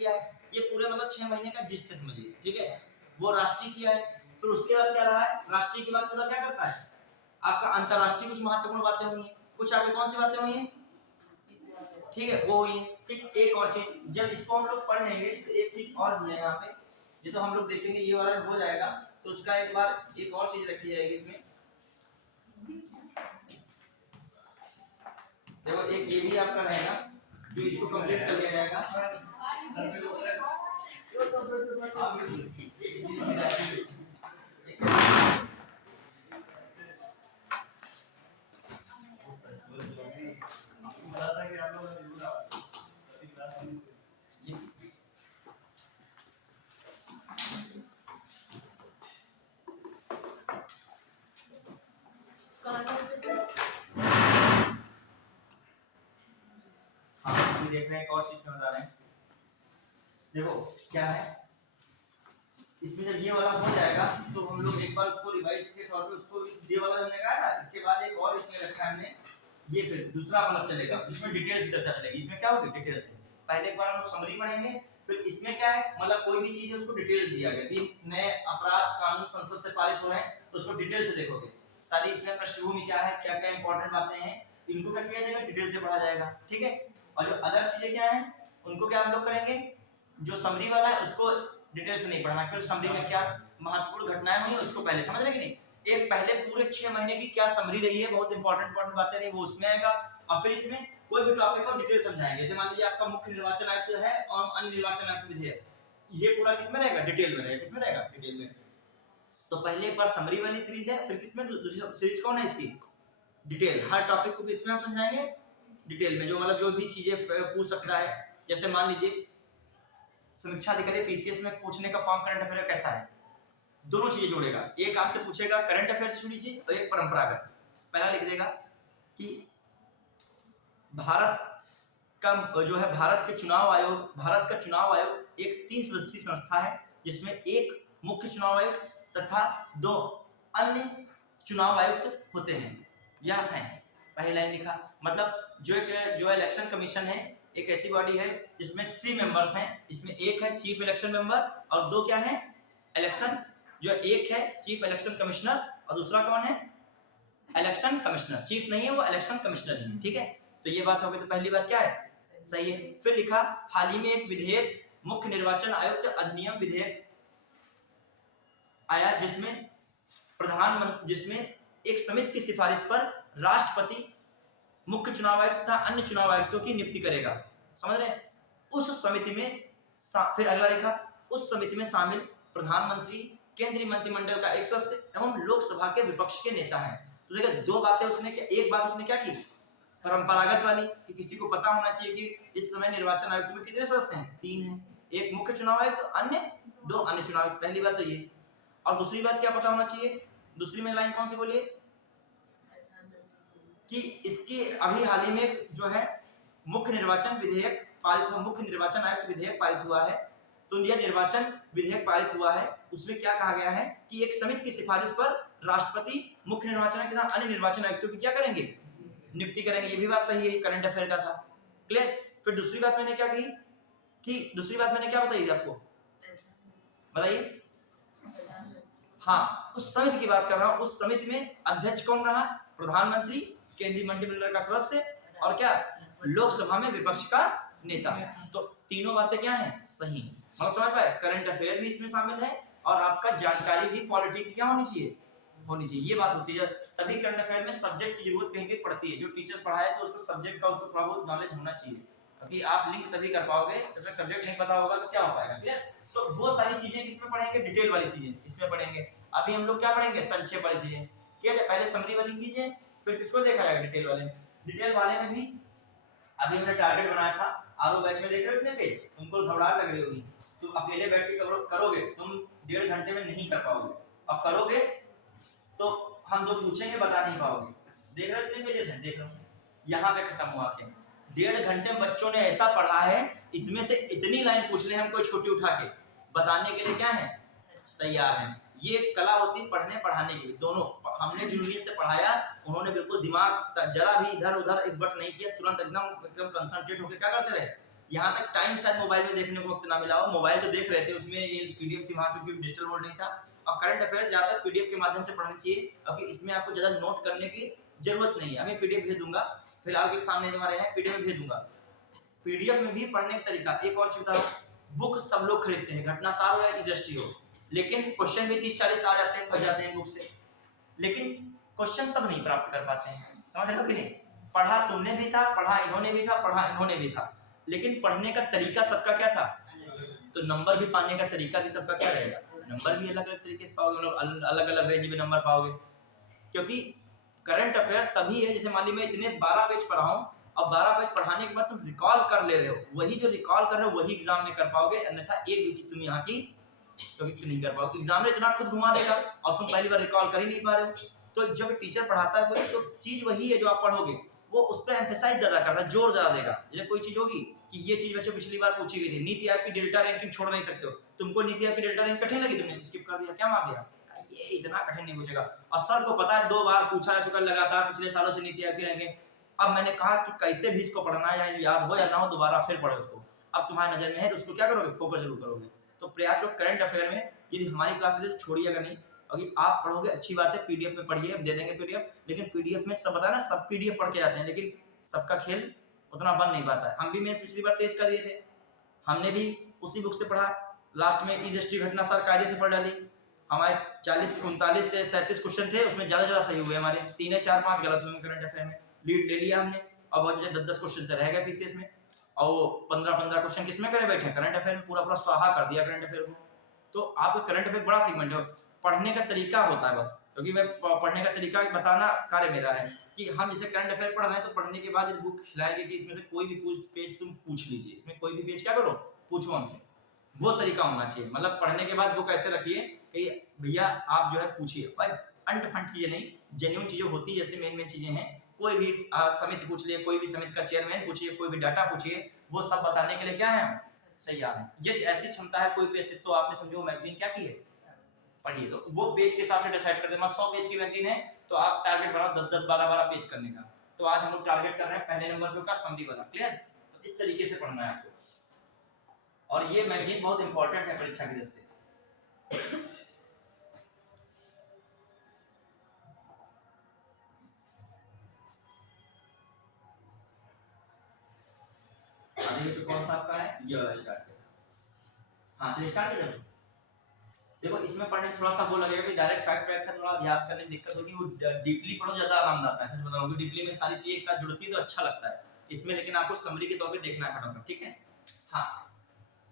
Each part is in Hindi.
किया है, ये पूरे मतलब 6 महीने का जिस्ट है समझिए, ठीक है। वो राष्ट्रीय किया है, फिर उसके बाद क्या रहा है, राष्ट्रीय के बाद पूरा क्या करता है आपका अंतरराष्ट्रीय कुछ महत्वपूर्ण बातें हुई हैं, कुछ आपकी कौन सी बातें हुई हैं, ठीक है वो हुई है। ठीक, एक और चीज जब इसको हम लोग पढ़ लेंगे तो एक चीज और भी है यहाँ पे, ये तो हम लोग देखेंगे ये वाला हो जाएगा तो उसका एक बार एक और चीज रखी जाएगी इसमें। देखो एक ये भी आपका रहेगा जो इसको कंप्लीट कर लिया जाएगा। देख रहे हैं एक और चीज समझ आ रहे हैं। देखो क्या है इसमें जब ये वाला हो जाएगा तो हम लोग एक बार उसको रिवाइज के तौर पे उसको ये वाला हमने कहा था, इसके बाद एक और इसमें रखा है हमने, ये फिर दूसरा मतलब चलेगा इसमें डिटेल से चर्चा चलेगी। इसमें क्या होगी डिटेल से, पहले एक बार हम समरी पढ़ेंगे, फिर इसमें क्या है मतलब कोई भी चीज है उसको डिटेल दिया गया कि नए अपराध कानून संसद से पारित हो रहे हैं तो उसको डिटेल से देखोगे, सारी इसमें पृष्ठभूमि क्या है, क्या क्या इंपॉर्टेंट बातें हैं, इनको क्या किया जाएगा डिटेल से पढ़ा जाएगा, ठीक है। और जो अदर चीजें क्या है उनको क्या हम लोग करेंगे, जो समरी वाला है उसको डिटेल से नहीं पढ़ना, क्योंकि समरी में क्या महत्वपूर्ण घटनाएं हुई उसको पहले समझ रहे कि नहीं, एक पहले पूरे 6 महीने की क्या समरी रही है, बहुत इंपॉर्टेंट बातें रही वो उसमें आएगा, और फिर इसमें कोई भी टॉपिक को डिटेल समझाएंगे। जैसे मान लीजिए आपका मुख्य निर्वाचन आयुक्त है और अन्य निर्वाचन आयुक्त विधेयक, ये पूरा किसमें रहेगा डिटेल में रहेगा, किसमें रहेगा डिटेल में। तो पहले एक बार समरी वाली सीरीज है, फिर किसमें दूसरी सीरीज कौन है इसकी डिटेल, हर टॉपिक को किसमें हम समझाएंगे डिटेल में, जो मतलब जो भी चीजें पूछ सकता है। जैसे मान लीजिए समीक्षा अधिकारी पीसीएस में पूछने का फॉर्म करंट अफेयर कैसा है, दोनों चीजें जोड़ेगा, एक आपसे पूछेगा करंट अफेयर से जुड़ी चीज और एक परंपरागत। पहला लिख देगा कि भारत का जो है भारत का चुनाव आयोग एक 3 सदस्यीय संस्था है जिसमें एक मुख्य चुनाव आयुक्त तथा 2 अन्य चुनाव आयुक्त होते हैं या हैं। पहली लाइन लिखा मतलब जो इलेक्शन कमीशन है एक ऐसी बॉडी है जिसमें 3 मेंबर्स हैं, इसमें एक है चीफ इलेक्शन मेंबर और 2 क्या है इलेक्शन, जो एक है चीफ इलेक्शन कमिश्नर और दूसरा कौन है इलेक्शन कमिश्नर, चीफ नहीं है वो इलेक्शन कमिश्नर ही है, ठीक है। तो ये बात हो गई, तो पहली बात क्या है सही है। फिर लिखा हाल ही में एक विधेयक मुख्य निर्वाचन आयुक्त अधिनियम विधेयक आया जिसमें एक समिति की सिफारिश पर राष्ट्रपति मुख्य चुनाव आयुक्त तथा अन्य चुनाव आयुक्तों की नियुक्ति करेगा, समझ रहे हैं। उस समिति में फिर अगला लिखा उस समिति में शामिल प्रधानमंत्री केंद्रीय मंत्रिमंडल का एक सदस्य एवं लोकसभा के विपक्ष के नेता हैं। तो देखिए 2 बातें उसने एक बात उसने क्या की परंपरागत वाली कि किसी को पता होना चाहिए कि इस समय निर्वाचन आयुक्त में कितने सदस्य हैं, 3 हैं, एक मुख्य चुनाव आयुक्त अन्य 2 अन्य चुनाव आयुक्त, पहली बात तो ये। और दूसरी बात क्या पता होना चाहिए, दूसरी में लाइन कौन सी बोलिए कि इसकी अभी हाल ही में जो है मुख्य निर्वाचन विधेयक पारित हुआ, मुख्य निर्वाचन आयुक्त विधेयक पारित हुआ है। तो यह निर्वाचन विधेयक पारित हुआ है उसमें क्या कहा गया है कि एक समिति की सिफारिश पर राष्ट्रपति मुख्य निर्वाचन आयुक्त तथा अन्य निर्वाचन आयुक्तों की क्या करेंगे नियुक्ति करेंगे, ये भी बात सही है, करंट अफेयर का था क्लियर। फिर दूसरी बात मैंने क्या कही कि दूसरी बात मैंने क्या बताई थी आपको बताइए, हाँ उस समिति की बात कर रहा हूं, उस समिति में अध्यक्ष कौन रहा प्रधानमंत्री केंद्रीय मंत्रिमंडल का सदस्य और क्या लोकसभा में विपक्ष का नेता। तो तीनों बातें क्या हैं सही, मतलब समझ पाए करंट अफेयर भी इसमें शामिल है और आपका जानकारी भी पॉलिटी की क्या होनी चाहिए ये बात होती है। तभी करंट अफेयर में सब्जेक्ट की जरूरत कहीं कहीं पड़ती है, जो टीचर्स पढ़ाए तो उसको सब्जेक्ट का उसको थोड़ा बहुत नॉलेज होना चाहिए, अभी आप लिंक तभी कर पाओगे, जब तक सब्जेक्ट नहीं पता होगा तो क्या हो पाएगा क्लियर। तो वो सारी चीजें किसमें पढ़ेंगे डिटेल वाली चीजें इसमें पढ़ेंगे। अभी हम लोग क्या पढ़ेंगे संक्षेप वाली चीजें, क्या है पहले समरी वाली कीजिए फिर किसको देखा जाएगा डिटेल वाले में भी। अभी हमने टारगेट बनाया था आरओ बैच में देख रहे हो इतने पेज, तुमको घबराहट लग रही होगी, तुम अकेले बैठ के करोगे तुम 1.5 घंटे में नहीं कर पाओगे, अब करोगे तो हम जो पूछेंगे बता नहीं पाओगे। देख रहे हो इतने पेजेस हैं, देख रहे हो यहाँ पे खत्म हुआ के 1.5 घंटे में बच्चों ने ऐसा पढ़ा है, इसमें से इतनी लाइन पूछ ले हम कोई छोटी उठा के बताने के लिए क्या है तैयार है। ये कला होती पढ़ने पढ़ाने की, दोनों हमने जूनियर से पढ़ाया, उन्होंने बिल्कुल दिमाग जरा भी इधर उधर एक बट नहीं किया, तुरंत एकदम कंसंट्रेट होकर क्या करते रहे यहाँ तक टाइम शायद मोबाइल में देखने को वक्त ना मिला हो, मोबाइल तो देख रहे थे, उसमें ये पीडीएफ थी, वहाँ चूंकि डिजिटल बोर्ड नहीं था। और करंट अफेयर ज़्यादातर पीडीएफ के माध्यम से पढ़नी चाहिए, क्योंकि इसमें आपको ज़्यादा नोट करने की जरूरत नहीं है। अभी पीडीएफ भेज दूंगा, फिलहाल के सामने तुम्हारे है, पीडीएफ भेज दूंगा। पीडीएफ में भी पढ़ने का तरीका एक और चीज बताओ, बुक सब लोग खरीदते हैं, घटनासार हो या ई-दृष्टि हो, लेकिन क्वेश्चन भी 30-40 आ जाते हैं, फंस जाते हैं बुक से, लेकिन क्वेश्चन सब नहीं प्राप्त कर पाते हैं। समझ रहे हो कि नहीं? पढ़ा तुमने भी था, पढ़ा इन्होंने भी था, पढ़ा इन्होंने भी था, लेकिन पढ़ने का तरीका सबका क्या था? तो नंबर भी पाने का तरीका भी सबका क्या रहेगा? नंबर भी अलग अलग तरीके से पाओगे, अलग अलग रेंज में नंबर पाओगे। क्योंकि करंट अफेयर तभी है, जैसे मान ली मैं इतने 12 पेज पढ़ाऊं, अब 12 पेज पढ़ाने के बाद तुम रिकॉल कर ले रहे हो, वही जो रिकॉल कर रहे हो वही एग्जाम में कर पाओगे, अन्यथा एक भी चीज तुम यहाँ की कभी नहीं कर पाओगे। एग्जाम में इतना खुद घुमा देगा और तुम पहली बार रिकॉल कर ही नहीं पा रहे हो। तो जब टीचर पढ़ाता है कोई, तो चीज वही है जो आप पढ़ोगे, वो उस पर एम्फेसाइज ज्यादा कर रहा है, जोर ज्यादा देगा। जैसे कोई चीज होगी कि ये चीज बच्चों पिछली बार पूछी गई थी, नीति आयोग की डेल्टा रैंकिंग छोड़ नहीं सकते हो, तुमको नीति आयोग की डेल्टा रैंकिंग कठिन लगी, तुमने स्किप कर दिया, क्या मार दिया, ये इतना कठिन नहीं पूछेगा। और सर को पता है 2 बार पूछा जा चुका लगातार पिछले सालों से नीति आयोग की रैंकिंग। अब मैंने कहा कि कैसे भी इसको पढ़ना है, या याद हो या ना हो, दोबारा फिर पढ़ो उसको। अब तुम्हारी नजर में है तो उसको क्या करोगे, फोकस जरूर करोगे। तो प्रयास करो करंट अफेयर में, यदि हमारी क्लासेस छोड़िएगा नहीं, अगर आप पढ़ोगे अच्छी बात है, पीडीएफ में पढ़िए, हम दे देंगे पीडीएफ, लेकिन पीडीएफ में सब पता ना, सब पीडीएफ पढ़ के जाते हैं, लेकिन सबका खेल उतना बन नहीं पाता है। हम भी मेंस पिछली बार तेज कर दिए थे, हमने भी उसी बुक से पढ़ा, लास्ट में ई-दृष्टि घटना सार कायदे से पढ़ डाली। हमारे 39 से 37 क्वेश्चन थे, उसमें ज्यादा सही हुए हमारे, 3 है 4-5 गलत हुए करंट अफेयर में, लीड ले लिया हमने। अब और 10-10 क्वेश्चन से रह गए पीसीएस में, और वो 15-15 क्वेश्चन किसमें करे बैठे, करंट अफेयर में, पूरा स्वाहा कर दिया करंट अफेयर को। तो आपका करंट अफेयर बड़ा सेगमेंट है, पढ़ने का तरीका होता है बस, क्योंकि मैं पढ़ने का तरीका बताना कार्य मेरा है, कि हम जैसे करंट अफेयर पढ़ रहे हैं, तो पढ़ने के बाद बुक खिलाएंगे कि इसमें से कोई भी पेज तुम पूछ लीजिए, इसमें कोई भी पेज क्या करो, पूछो हमसे, वो तरीका होना चाहिए। मतलब पढ़ने के बाद बुक ऐसे रखिए कि भैया आप जो है पूछिए, भाई अंट फंट चीजें नहीं, जेन्युइन चीजें होती है, जैसे मेन चीजें हैं, कोई भी समिति पूछ लिए, कोई भी समिति का चेयरमैन पूछिए, कोई भी डाटा पूछिए, वो सब बताने के लिए क्या है, तैयार है। यदि ऐसी क्षमता है कोई पेज, तो आपने समझो मैगजीन क्या की है, पढ़िए, तो वो पेज के हिसाब से डिसाइड कर दे। 100 पेज की मैगजीन है, तो आप टारगेट बनाओ 10-10, 12-12 पेज करने का। तो आज हम लोग टारगेट कर रहे हैं पहले नंबर पे का समरी वाला, क्लियर? तो इस तरीके से पढ़ना है आपको, और ये मैगजीन बहुत इंपॉर्टेंट है परीक्षा की दृष्टि से। तो कौन सा आपका है, ये वाला स्टार्ट करें। हाँ चलिए स्टार्ट करें। देखो इसमें पढ़ने थोड़ा सा वो लगेगा कि डायरेक्ट फैक्ट है, थोड़ा याद करने में दिक्कत होगी, वो डीपली पढ़ो ज्यादा आराम आता है, सच बता रहा हूं, डीपली में सारी चीजें एक साथ जुड़ती है तो अच्छा लगता है इसमें, लेकिन आपको समरी के तौर पे देखना है फटाफट, ठीक है? हाँ,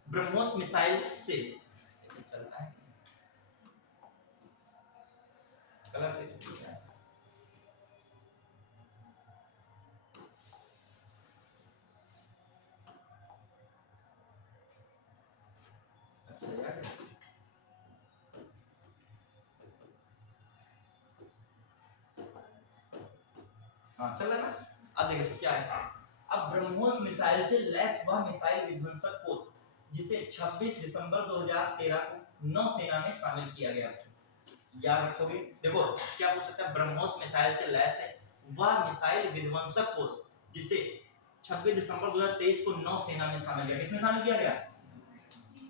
ब्रह्मोस मिसाइल से चलता है, कलर किस है? अच्छा यार, हाँ चल रहा है ना। अब देखो क्या है, अब ब्रह्मोस मिसाइल से लैस वह मिसाइल विध्वंसक पोत जिसे 26 दिसंबर 2013 को नौसेना में शामिल किया गया। याद रखोगे, देखो क्या पूछ सकता है, ब्रह्मोस मिसाइल से लैस है वह मिसाइल विध्वंसक पोत जिसे 26 दिसंबर 2023 को नौसेना में शामिल किया गया। किसमें शामिल किया गया?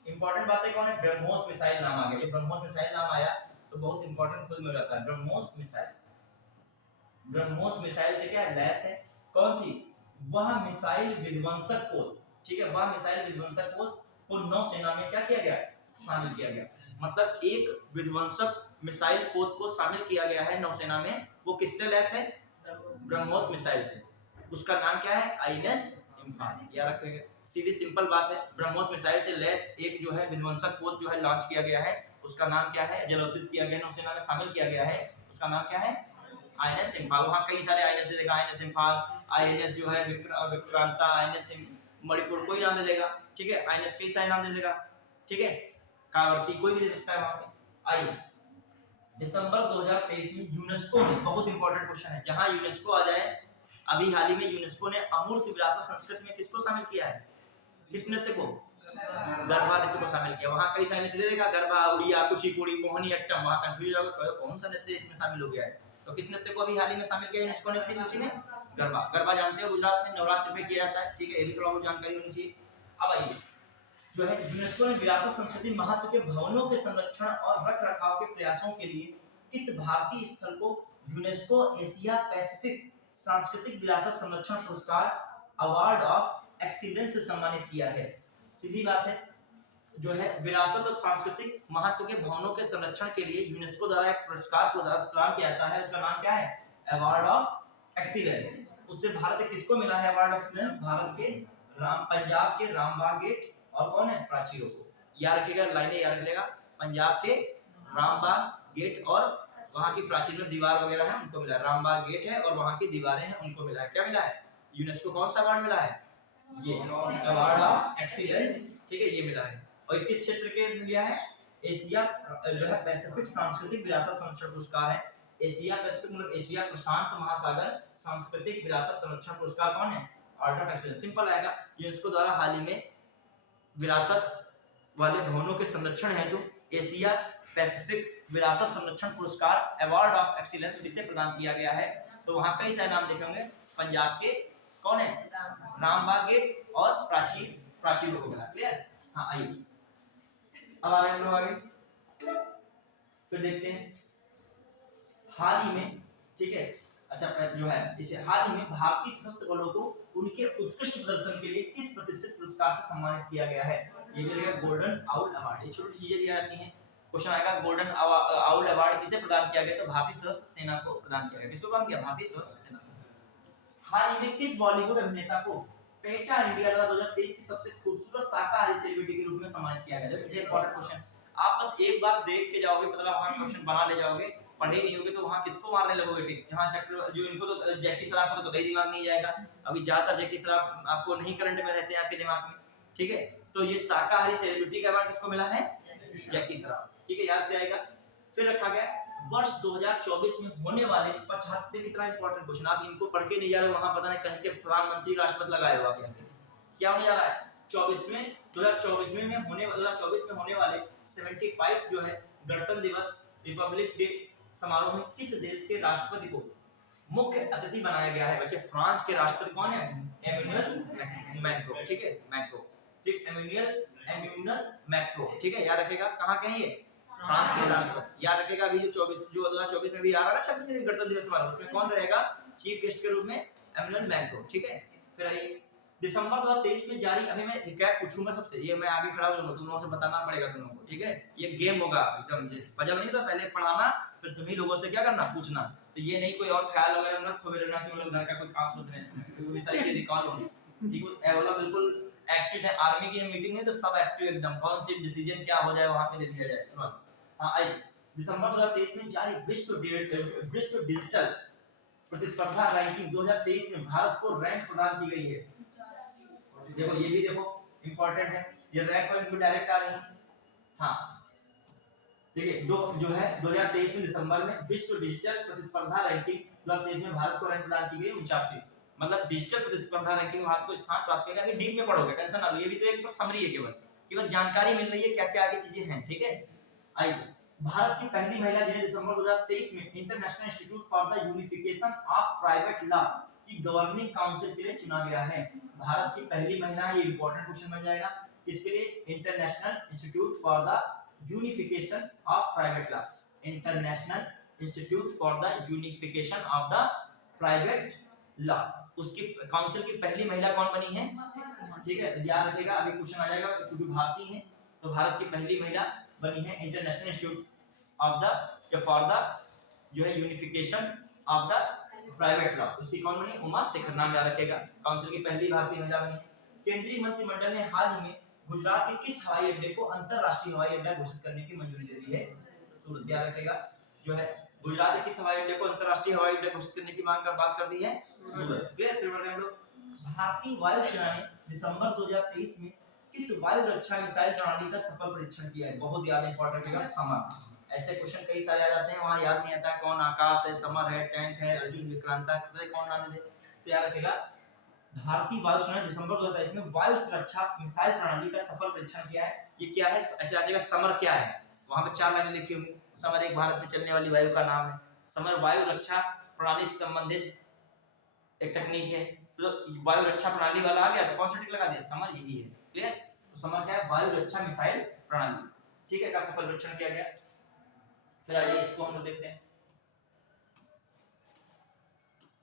इंपॉर्टेंट बात है, कौन है? ब्रह्मोस मिसाइल नाम आ गया। ये ब्रह्मोस मिसाइल नाम आया तो बहुत इंपॉर्टेंट खुद में हो जाता है। ब्रह्मोस मिसाइल, ब्रह्मोस मिसाइल से क्या है, लैस है, कौन सी? वह मिसाइल विध्वंसक पोत, ठीक है, वह मिसाइल विध्वंसक पोत को नौसेना में क्या किया गया, शामिल किया गया। मतलब एक विध्वंसक मिसाइल पोत को शामिल किया गया है नौसेना में, वो किससे लैस है? ब्रह्मोस मिसाइल से। उसका नाम क्या है? आईएनएस इम्फाल। याद रखेंगे, सीधी सिंपल बात है, ब्रह्मोस मिसाइल से लैस एक जो है विध्वंसक पोत जो है लॉन्च किया गया है, उसका नाम क्या है, जलोत्रित किया गया, नौसेना में शामिल किया गया है, उसका नाम क्या है? आईएनएस इम्फाल। वहां कई सारे आईएनएस दे देगा, आईएनएस इम्फाल, आईएनएस जो है विक्रांता, आईएनएस मणिपुर, कोई नाम दे देगा, ठीक है, आईएनएस कई सारे नाम दे देगा, ठीक है, कावरती, कोई भी दे सकता है वहां पे। आइए, दिसंबर 2023 में यूनेस्को ने, बहुत इंपॉर्टेंट क्वेश्चन है, जहां यूनेस्को आ जाए, अभी हाल ही में यूनेस्को ने अमूर्त विरासत संस्कृति में किसको शामिल किया है? किस नृत्य को? गरबा नृत्य को शामिल किया। वहां कई सारे नृत्य दे देगा, गरबा, उड़िया, कुचिपुड़ी, मोहिनी अट्टम, वहां कंफ्यूज होगा कौन सा नृत्य इसमें शामिल हो गया है। तो किस नृत्य को अभी हाल ही में शामिल किया यूनेस्को ने अपनी सूची में? गरबा। गरबा जानते हो गुजरात में नवरात्र पे किया जाता है, ठीक है, ये भी थोड़ा बहुत जानकारी होनी चाहिए। अब आइए, जो है यूनेस्को ने विरासत संस्कृति महत्व के भवनों के संरक्षण और रख रखाव के प्रयासों के लिए किस भारतीय स्थल को यूनेस्को एशिया पैसिफिक सांस्कृतिक विरासत संरक्षण पुरस्कार अवार्ड ऑफ एक्सीलेंस से सम्मानित किया है? सीधी बात है, जो है विरासत और सांस्कृतिक महत्व के भवनों के संरक्षण के लिए यूनेस्को द्वारा एक पुरस्कार प्रदान किया जाता है, उसका नाम क्या है? Award of excellence. उससे भारत किसको मिला है अवार्ड ऑफ एक्सीलेंस? भारत के पंजाब के रामबाग गेट और कौन है? प्राचीरों को। याद रखिएगा, लाइनें याद रखिएगा, पंजाब के रामबाग गेट और वहां की प्राचीन में दीवार वगैरह है उनको मिला है। रामबाग गेट है और वहां की दीवारें हैं उनको मिला है। क्या मिला है? यूनेस्को कौन सा अवार्ड मिला है? ये अवार्ड ऑफ एक्सीलेंस, ठीक है, ये मिला है। और किस क्षेत्र के मिला है? एशिया जो है पैसिफिक सांस्कृतिक विरासत संरक्षण पुरस्कार है। एशिया पैसिफिक मतलब एशिया प्रशांत महासागर सांस्कृतिक विरासत संरक्षण पुरस्कार कौन है? Order of excellence. सिंपल आएगा, यूनेस्को द्वारा हाल ही में विरासत वाले भवनों के संरक्षण हेतु एशिया पैसिफिक विरासत संरक्षण पुरस्कार अवार्ड ऑफ एक्सीलेंस किसे प्रदान किया गया है? तो वहां कई सारे नाम देखेंगे, पंजाब के कौन है? रामबाग गेट और प्राचीरों को मिला। क्लियर? हाँ आइए, अब आ रहे हैं हम लोग आगे, फिर देखते हैं हाल ही में, ठीक है, अच्छा जो है इसे हाल ही में भारतीय सशस्त्र बलों को उनके उत्कृष्ट प्रदर्शन के लिए किस प्रतिष्ठित पुरस्कार से सम्मानित किया गया है? ये भी रहेगा गोल्डन आउल अवार्ड। ये छोटी चीजें दी जाती हैं, क्वेश्चन आएगा गोल्डन आउल अवार्ड किसे प्रदान किया गया? तो भारतीय सशस्त्र सेना को प्रदान किया गया। किसको प्रदान किया? भारतीय सशस्त्र सेना को। हाल ही में किस बॉलीवुड अभिनेता को पेटा इंडिया द्वारा 2023 की सबसे खूबसूरत शाकाहारी सेलिब्रिटी के रूप में सम्मानित किया गया? ये इंपॉर्टेंट क्वेश्चन, आप बस एक बार देख के जाओगे, पता वहां क्वेश्चन बना ले जाओगे, पढ़े नहीं होगे तो वहां किसको मारने लगोगे? टिक जहां चक्र जो इनको तो जैकी सराफ को तो कहीं दिमाग नहीं जाएगा। अभी ज्यादातर जैकी सराफ आपको नहीं करंट में रहते हैं आपके दिमाग में, ठीक है। तो ये शाकाहारी सेलिब्रिटी का अवार्ड किसको मिला है? जैकी सराफ, ठीक है, याद क्या आएगा। फिर रखा गया वर्ष 2024 में होने वाले 75 कितना इंपॉर्टेंट क्वेश्चन, आप इनको पढ़ के नहीं जा रहे, वहां पता नहीं कहीं के प्रधानमंत्री राष्ट्रपति लगाए हुआ क्या होने जा रहा है? 2024 में होने वाले 75 जो है गणतंत्र दिवस रिपब्लिक डे समारोह में किस देश के राष्ट्रपति को मुख्य अतिथि बनाया गया है? बच्चे फ्रांस के राष्ट्रपति कौन है? एमेन्युअल मैक्रो, ठीक है, मैक्रो, ठीक, एमेन्युअल मैक्रो, ठीक है, याद रखेगा। कहां के हैं ये? फ्रांस के राष्ट्रपति। याद रखेगा अभी जो 2024 में भी आ रहा है 26 गणतंत्र दिवस समारोह, उसमें कौन रहेगा चीफ गेस्ट के रूप में? एमेन्युअल मैक्रो, ठीक है। फिर आइए दिसंबर 2023 में जारी, अभी मैं रिकैप पूछूंगा सबसे, ये मैं आगे खड़ा हो जाऊंगा, तुम लोगों से बताना पड़ेगा तुम लोगों को, ठीक है। ये गेम होगा एकदम, पजल नहीं था, पहले पढ़ाना फिर तुम ही लोगों से क्या करना, पूछना। तो ये नहीं कोई और ख्याल वगैरह मत खोए रहना कि मतलब घर का कोई काम सोच रहे हैं इसमें, वो सारी चीजें रिकॉल होंगी, ठीक है। एवला बिल्कुल एक्टिव है, आर्मी की मीटिंग में तो सब एक्टिव एकदम, कौन सी डिसीजन क्या हो जाए वहां पे ले लिया जाए तुरंत। हां आइए, दिसंबर 2023 में जारी विश्व डिजिटल प्रतिस्पर्धा रैंकिंग 2023 में भारत को रैंक प्रदान की गई है। देखो ये भी देखो इंपॉर्टेंट है, ये रैंक वैंक भी डायरेक्ट आ रही है। हाँ देखिए जो है 2023 में दिसंबर में विश्व डिजिटल प्रतिस्पर्धा रैंकिंग 2023 में भारत को रैंक प्रदान की गई 89, मतलब डिजिटल प्रतिस्पर्धा रैंकिंग में भारत को स्थान प्राप्त किया। अभी डीप में पढ़ोगे, टेंशन ना लो, ये भी तो एक समरी है, केवल जानकारी मिल रही है क्या क्या आगे चीजें हैं, ठीक है। आइए, भारत की पहली महिला जिन्हें दिसंबर 2023 में international institute for the unification of private law की गवर्निंग काउंसिल के लिए चुना गया है। भारत की पहली महिला है, ये इंपॉर्टेंट क्वेश्चन बन जाएगा, किसके लिए? International institute for the unification of private law, international institute for the unification of the private law, उसकी काउंसिल की पहली महिला कौन बनी है? ठीक है, याद रखिएगा, अभी क्वेश्चन आ जाएगा, क्योंकि भारतीय है तो भारत की पहली महिला बनी है international institute of the for the जो है unification of the private law, उसकी कौन बनी? उमा शेखर, नाम याद रखेगा, काउंसिल की पहली भारतीय महिला बनी है। केंद्रीय मंत्रिमंडल ने हाल ही में गुजरात के किस हवाई अड्डे को अंतरराष्ट्रीय हवाई अड्डा घोषित करने की मंजूरी दे दी है? सूरत, याद रखेगा, जो है गुजरात के किस हवाई अड्डे को अंतरराष्ट्रीय हवाई अड्डा घोषित करने की मांग कर बात कर दी है? सूरत। क्लियर? फिर बढ़ते हैं हम लोग, भारतीय वायुसेना ने दिसंबर 2023 में किस वायु रक्षा मिसाइल प्रणाली का सफल परीक्षण किया है? बहुत याद इंपॉर्टेंट है, समर। ऐसे क्वेश्चन कई सारे आ जाते हैं, वहां याद नहीं आता कौन आकाश है, समर है, टैंक है, अर्जुन विक्रांता है, कौन नाम है, तो याद रखेगा भारतीय वायुसेना ने दिसंबर 2023 में वायु सुरक्षा मिसाइल प्रणाली का सफल परीक्षण किया है। ये क्या है? ऐसे आ जाएगा समर क्या है, वहां पे 4 लाइनें लिखी होंगी। समर एक भारत में चलने वाली वायु का नाम है। समर वायु रक्षा प्रणाली से संबंधित एक तकनीक है, तो वायु रक्षा प्रणाली वाला आ गया तो कौन सा टिक लगा दिया? समर, यही है। क्लियर। तो समझ क्या है, वायु रक्षा मिसाइल प्रणाली, ठीक है, का सफल परीक्षण किया गया। फिर आइए इसको हम लोग देखते हैं।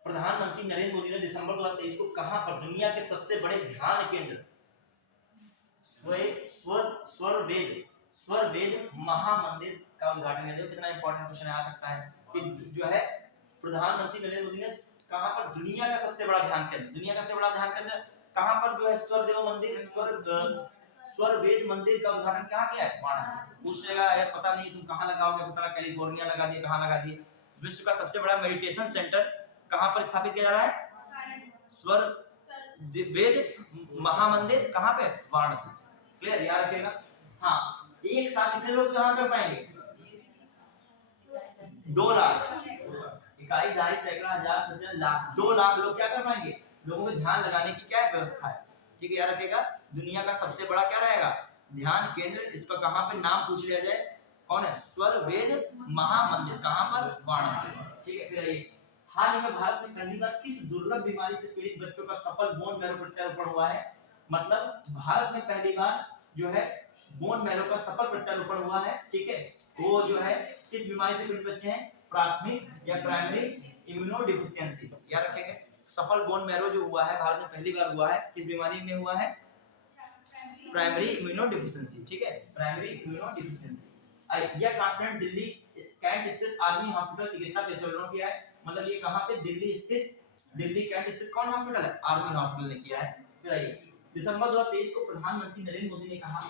प्रधानमंत्री नरेंद्र मोदी ने दिसंबर 2023 को कहां पर दुनिया के सबसे बड़े ध्यान केंद्र स्वर वेद महामंदिर का उद्घाटन किया? देखो कितना इंपॉर्टेंट क्वेश्चन आ सकता है कि जो है प्रधानमंत्री नरेंद्र मोदी ने कहां पर दुनिया का सबसे बड़ा ध्यान केंद्र, दुनिया का सबसे बड़ा ध्यान केंद्र कहां पर जो है स्वरदेव मंदिर, स्वर वेद मंदिर का उद्घाटन कहां किया है? वाराणसी। पूछ लेगा यार पता नहीं तुम कहां लगाओगे, पता कैलिफोर्निया लगा दिए, कहां लगा दिए। विश्व का सबसे बड़ा मेडिटेशन सेंटर कहां पर स्थापित किया जा रहा है? स्वर वेद महामंदिर कहां पे? वाराणसी। क्लियर, याद रखिएगा। हाँ, एक साथ कितने लोग कहां कर पाएंगे? 2 लाख, इकाई, दहाई, सैकड़ा, हजार, दस, लाख, 2 लाख लोग क्या कर पाएंगे? लोगों में ध्यान लगाने की क्या व्यवस्था है, ठीक है, याद रखिएगा। दुनिया का सबसे बड़ा क्या रहेगा? ध्यान केंद्र। इसका कहां पे नाम पूछ लिया जाए, कौन है? स्वर वेद महामंदिर, कहां पर? वाराणसी, ठीक है। फिर हाल ही में भारत में पहली बार किस दुर्लभ बीमारी से पीड़ित बच्चों का सफल बोन मैरो प्रत्यारोपण हुआ है? मतलब भारत में पहली बार जो है बोन मैरो का सफल प्रत्यारोपण हुआ है, ठीक है। वो जो है किस बीमारी से पीड़ित बच्चे हैं? प्राथमिक या प्राइमरी इम्यूनोडेफिशिएंसी, याद रखेंगे। सफल बोन मैरो जो हुआ है भारत में पहली बार हुआ है, किस बीमारी में हुआ है? प्राइमरी इम्यूनोडेफिशिएंसी, ठीक है, प्राइमरी इम्यूनोडेफिशिएंसी। यह ट्रांसप्लांट दिल्ली कैंट स्थित आर्मी हॉस्पिटल चिकित्सा पेशेवरों किया है। मतलब ये कहां पे? दिल्ली कैंट स्थित कौन हॉस्पिटल है? आर्मी हॉस्पिटल ने किया है। फिर आइए, दिसंबर 2023 को प्रधानमंत्री नरेंद्र मोदी ने कहा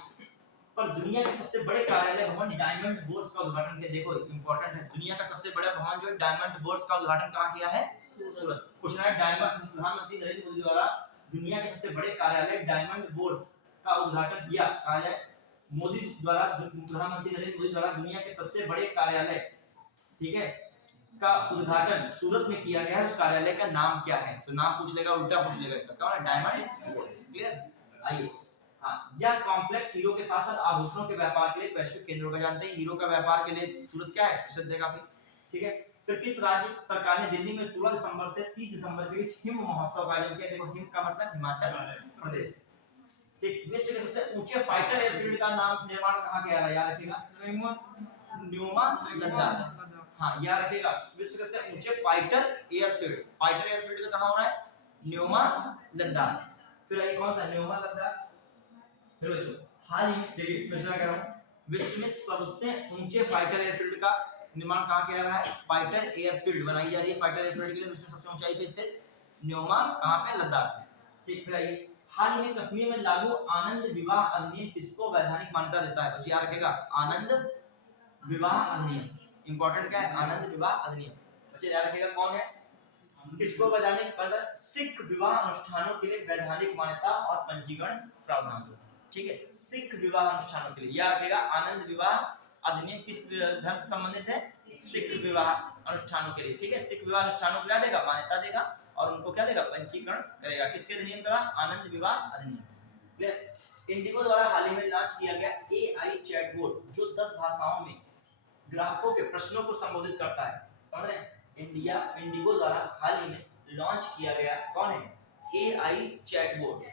पर दुनिया के सबसे बड़े कार्यालय भवन डायमंड बोर्स का उद्घाटन किया। देखो इंपॉर्टेंट है, दुनिया का सबसे बड़ा भवन जो है डायमंड बोर्स का उद्घाटन कहां किया है? सूरत। क्वेश्चन है, डायमंड प्रधानमंत्री नरेंद्र मोदी द्वारा दुनिया के सबसे बड़े कार्यालय डायमंड बोर्स का उद्घाटन किया। कार्यालय मोदी द्वारा, प्रधानमंत्री नरेंद्र मोदी द्वारा दुनिया के सबसे बड़े कार्यालय, ठीक है, का उद्घाटन सूरत में किया गया है। उस कार्यालय का नाम क्या है? तो नाम पूछ लेगा, उल्टा पूछ लेगा, इसका क्या है? Diamond bourse. क्लियर। आइए, हाँ, यह कॉम्प्लेक्स हीरो के साथ साथ आभूषणों के व्यापार के लिए वैश्विक केंद्र का जानते हैं। हीरो का व्यापार के लिए सूरत क्या है? प्रसिद्ध है काफी, ठीक है। फिर किस राज्य सरकार ने दिल्ली में 16 दिसंबर से 30 दिसंबर के बीच हिम महोत्सव का आयोजन किया? देखो हिम का मतलब हिमाचल प्रदेश, ठीक। विश्व के सबसे ऊंचे फाइटर एयरफील्ड का नाम निर्माण कहां किया गया? याद रखिएगा, न्यूमा लद्दाख। हाँ, याद रखिएगा, विश्व के सबसे ऊंचे फाइटर एयरफील्ड का कहां हो रहा है? न्यूमा लद्दाख। फिर ये कौन सा? न्यूमा लद्दाख। फिर बच्चों हाल ही में देखिए प्रश्न कर रहा हूं, विश्व में सबसे ऊंचे फाइटर एयरफील्ड का निर्माण कहां किया रहा है? फाइटर एयरफील्ड बनाई जा रही है फाइटर एयरफील्ड के लिए विश्व सबसे ऊंचाई पे स्थित न्योमा, कहां पे? लद्दाख में, ठीक। फिर आइए, हाल ही में कश्मीर में लागू आनंद विवाह अधिनियम किसको वैधानिक मान्यता देता है? बच्चों याद रखिएगा, आनंद विवाह अधिनियम, इंपॉर्टेंट क्या है? आनंद विवाह अधिनियम, बच्चे याद रखिएगा कौन है? किसको वैधानिक? मतलब सिख विवाह अनुष्ठानों के लिए वैधानिक मान्यता और पंजीकरण प्रावधान, ठीक है, सिख विवाह अनुष्ठानों के लिए। याद रखिएगा, आनंद विवाह अधिनियम किस धर्म से संबंधित है? सिख विवाह अनुष्ठानों के लिए, ठीक है। सिख विवाह अनुष्ठानों को क्या देगा? मान्यता देगा और उनको क्या देगा? पंजीकरण करेगा। किसके अधिनियम द्वारा? आनंद विवाह अधिनियम। क्लियर। इंडिगो द्वारा हाल ही में लॉन्च किया गया एआई चैटबॉट जो 10 भाषाओं में ग्राहकों के प्रश्नों को संबोधित करता है, समझ रहे हैं? इंडिगो द्वारा हाल ही में लॉन्च किया गया कौन है? एआई चैटबॉट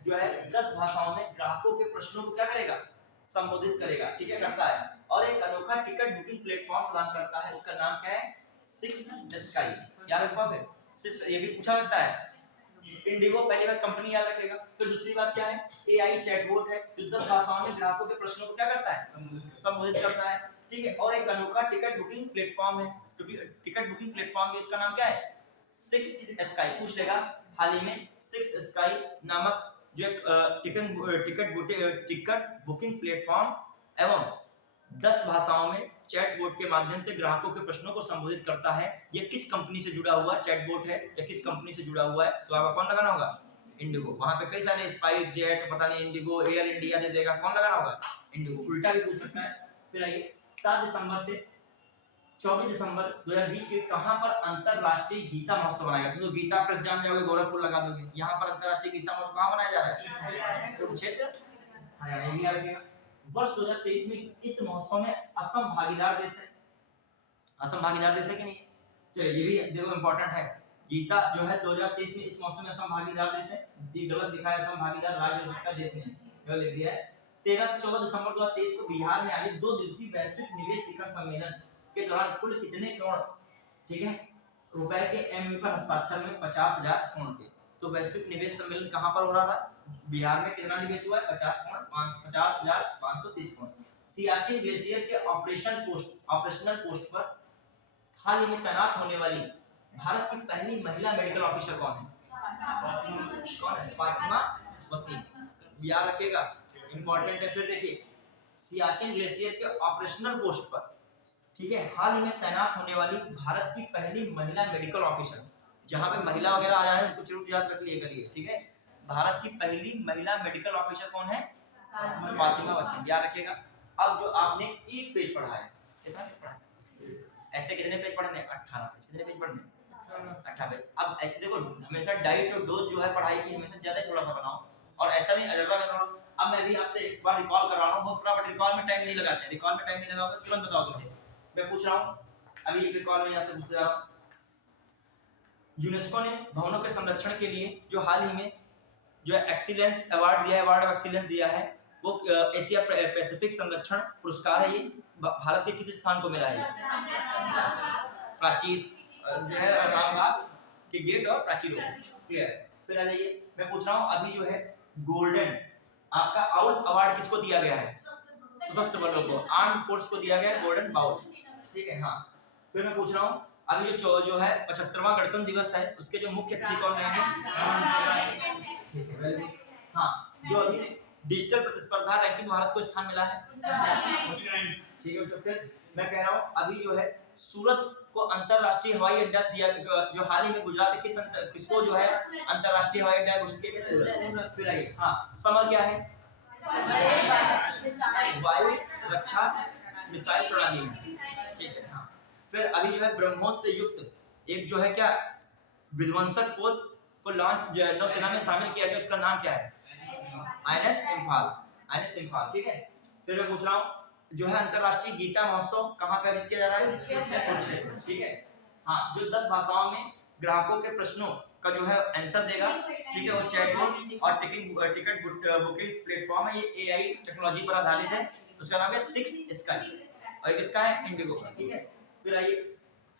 जो है 10 भाषाओं में ग्राहकों के प्रश्नों को क्या करेगा? संबोधित करेगा, ठीक है, करता है। और एक अनोखा टिकट बुकिंग प्लेटफॉर्म प्रदान करता है, उसका नाम क्या है? Six sky. याद रखो, ये भी पूछा जाता है। इंडिगो पहली बात कंपनी याद रखेगा। फिर दूसरी बात क्या है? एआई चैटबॉट है जो 10 भाषाओं में ग्राहकों के प्रश्नों को क्या करता है? संबोधित करता है, ठीक है। और एक अनोखा टिकट बुकिंग प्लेटफॉर्म है, क्योंकि टिकट बुकिंग प्लेटफॉर्म है, उसका नाम क्या है? Six sky. पूछ लेगा हाल ही में सिक्स स्काई नामक जो एक टिकट बुकिंग प्लेटफॉर्म एवं 10 भाषाओं में चैटबॉट के माध्यम से ग्राहकों के प्रश्नों को संबोधित करता है। ये किस कंपनी से जुड़ा हुआ चैटबॉट है या किस कंपनी से जुड़ा हुआ है? तो आपका कौन लगाना होगा? इंडिगो। वहां पे कई सारे स्पाइस जेट, पता नहीं इंडिगो, एयर इंडिया दे देगा, कौन लगाना होगा? इंडिगो। उल्टा भी पूछ सकता है। फिर आइए, 7 दिसंबर से 24 दिसंबर 2020 के कहां पर अंतरराष्ट्रीय गीता महोत्सव मनाया गया? तो गीता प्रेस जान जाओगे, गोरखपुर लगा दोगे। यहाँ पर अंतरराष्ट्रीय गीता महोत्सव कहां मनाया जा रहा है? कुरुक्षेत्र, हरियाणा। भी आ गया। वर्ष 2023 में इस महोत्सव में असम भागीदार देश है। असम भागीदार देश है कि नहीं? चलिए ये भी देखो इंपॉर्टेंट है। गीता जो है 2023 में इस महोत्सव में असम भागीदार देश है। ये गलत दिखा है, असम भागीदार राज्य हो सकता है, देश नहीं। जो लिख दिया है 13 से 14 दिसंबर 2023 को बिहार में आयोजित 2 दिवसीय वैश्विक निवेश शिखर सम्मेलन के दौरान कुल कितने करोड़, ठीक है, रुपए के एमओयू पर हस्ताक्षर में 50,000 करोड़ के। तो वैश्विक निवेश सम्मेलन कहां पर हो रहा था? बिहार में कितना निवेश हुआ है? 50,530 करोड़। सियाचिन ग्लेशियर के ऑपरेशनल पोस्ट पर हाल ही में तैनात होने वाली भारत की पहली महिला मेडिकल ऑफिसर कौन है? कौन है? फातिमा वसीम। याद रखिएगा, इंपॉर्टेंट है। फिर देखिए, सियाचिन ग्लेशियर के ऑपरेशनल पोस्ट पर, ठीक है, हाल ही में तैनात होने वाली भारत की पहली महिला मेडिकल ऑफिसर, जहां पे महिला वगैरह आया है उनको जरूर याद रख लिए करिए, ठीक है। भारत की पहली महिला मेडिकल ऑफिसर कौन है? फातिमा वसीम। याद रखिएगा। अब जो आपने एक पेज पढ़ा है, कितना पेज पढ़ा है? ऐसे कितने पेज पढ़ने? 18 पेज। कितने पेज पढ़ने? 18 पेज। अब ऐसे देखो, हमेशा डाइट और डोज जो है पढ़ाई की हमेशा ज्यादा थोड़ा सा बनाओ, और ऐसा नहीं अजरा में बनाओ। अब मैं भी आपसे एक बार रिकॉल कर रहा हूं, बहुत फटाफट रिकॉल में टाइम नहीं लगाते हैं। रिकॉल में टाइम नहीं लगाओगे तुरंत बताओ मुझे। मैं पूछ रहा हूं, अभी एक रिकॉल में आपसे पूछ रहा हूं, यूनेस्को ने भवनों के संरक्षण के लिए जो हाल ही में जो एक्सीलेंस अवार्ड दिया है, अवार्ड ऑफ एक्सीलेंस दिया है, वो एशिया पैसिफिक संरक्षण पुरस्कार है। ये भारत के किस स्थान को मिला है? प्राचीर जो है रामबाग के गेट और प्राचीर हो। क्लियर। फिर आ जाइए, मैं पूछ रहा हूँ अभी जो है गोल्डन आपका आउल अवार्ड किसको दिया गया है? सशस्त्र बलों को, आर्म फोर्स को दिया गया है गोल्डन बाउल, ठीक है। हाँ, फिर मैं पूछ रहा हूँ अभी जो है 75वां गणतंत्र दिवस है, उसके जो मुख्य अतिथि कौन रहेंगे? ठीक है, वेरी गुड। हाँ, जो अभी डिजिटल प्रतिस्पर्धा रैंकिंग भारत को स्थान मिला है, ठीक है। तो फिर मैं कह रहा हूँ अभी जो है सूरत को अंतरराष्ट्रीय हवाई अड्डा दिया, जो हाल ही में गुजरात के किसको जो है अंतरराष्ट्रीय हवाई अड्डा घोषित किया गया? सूरत। फिर आइए, हाँ, समर क्या है? वायु रक्षा मिसाइल प्रणाली है, ठीक है। हाँ, फिर अभी जो है ब्रह्मोस से युक्त एक जो है क्या विध्वंसक पोत को लॉन्च जो है नौसेना में शामिल किया गया, उसका नाम क्या है? आईएनएस इम्फाल, आईएनएस इम्फाल, ठीक है। फिर मैं पूछ रहा हूँ जो है अंतरराष्ट्रीय गीता महोत्सव कहाँ पे आयोजित किया जा रहा है? ठीक है। हाँ, जो 10 भाषाओं में ग्राहकों के प्रश्नों का जो है आंसर देगा, ठीक है, वो चैटबॉट और टिकट बुकिंग प्लेटफॉर्म है। ये एआई टेक्नोलॉजी पर आधारित है, उसका नाम है 6 स्काई, और एक इसका है इंडिगो का, ठीक है। फिर आइए,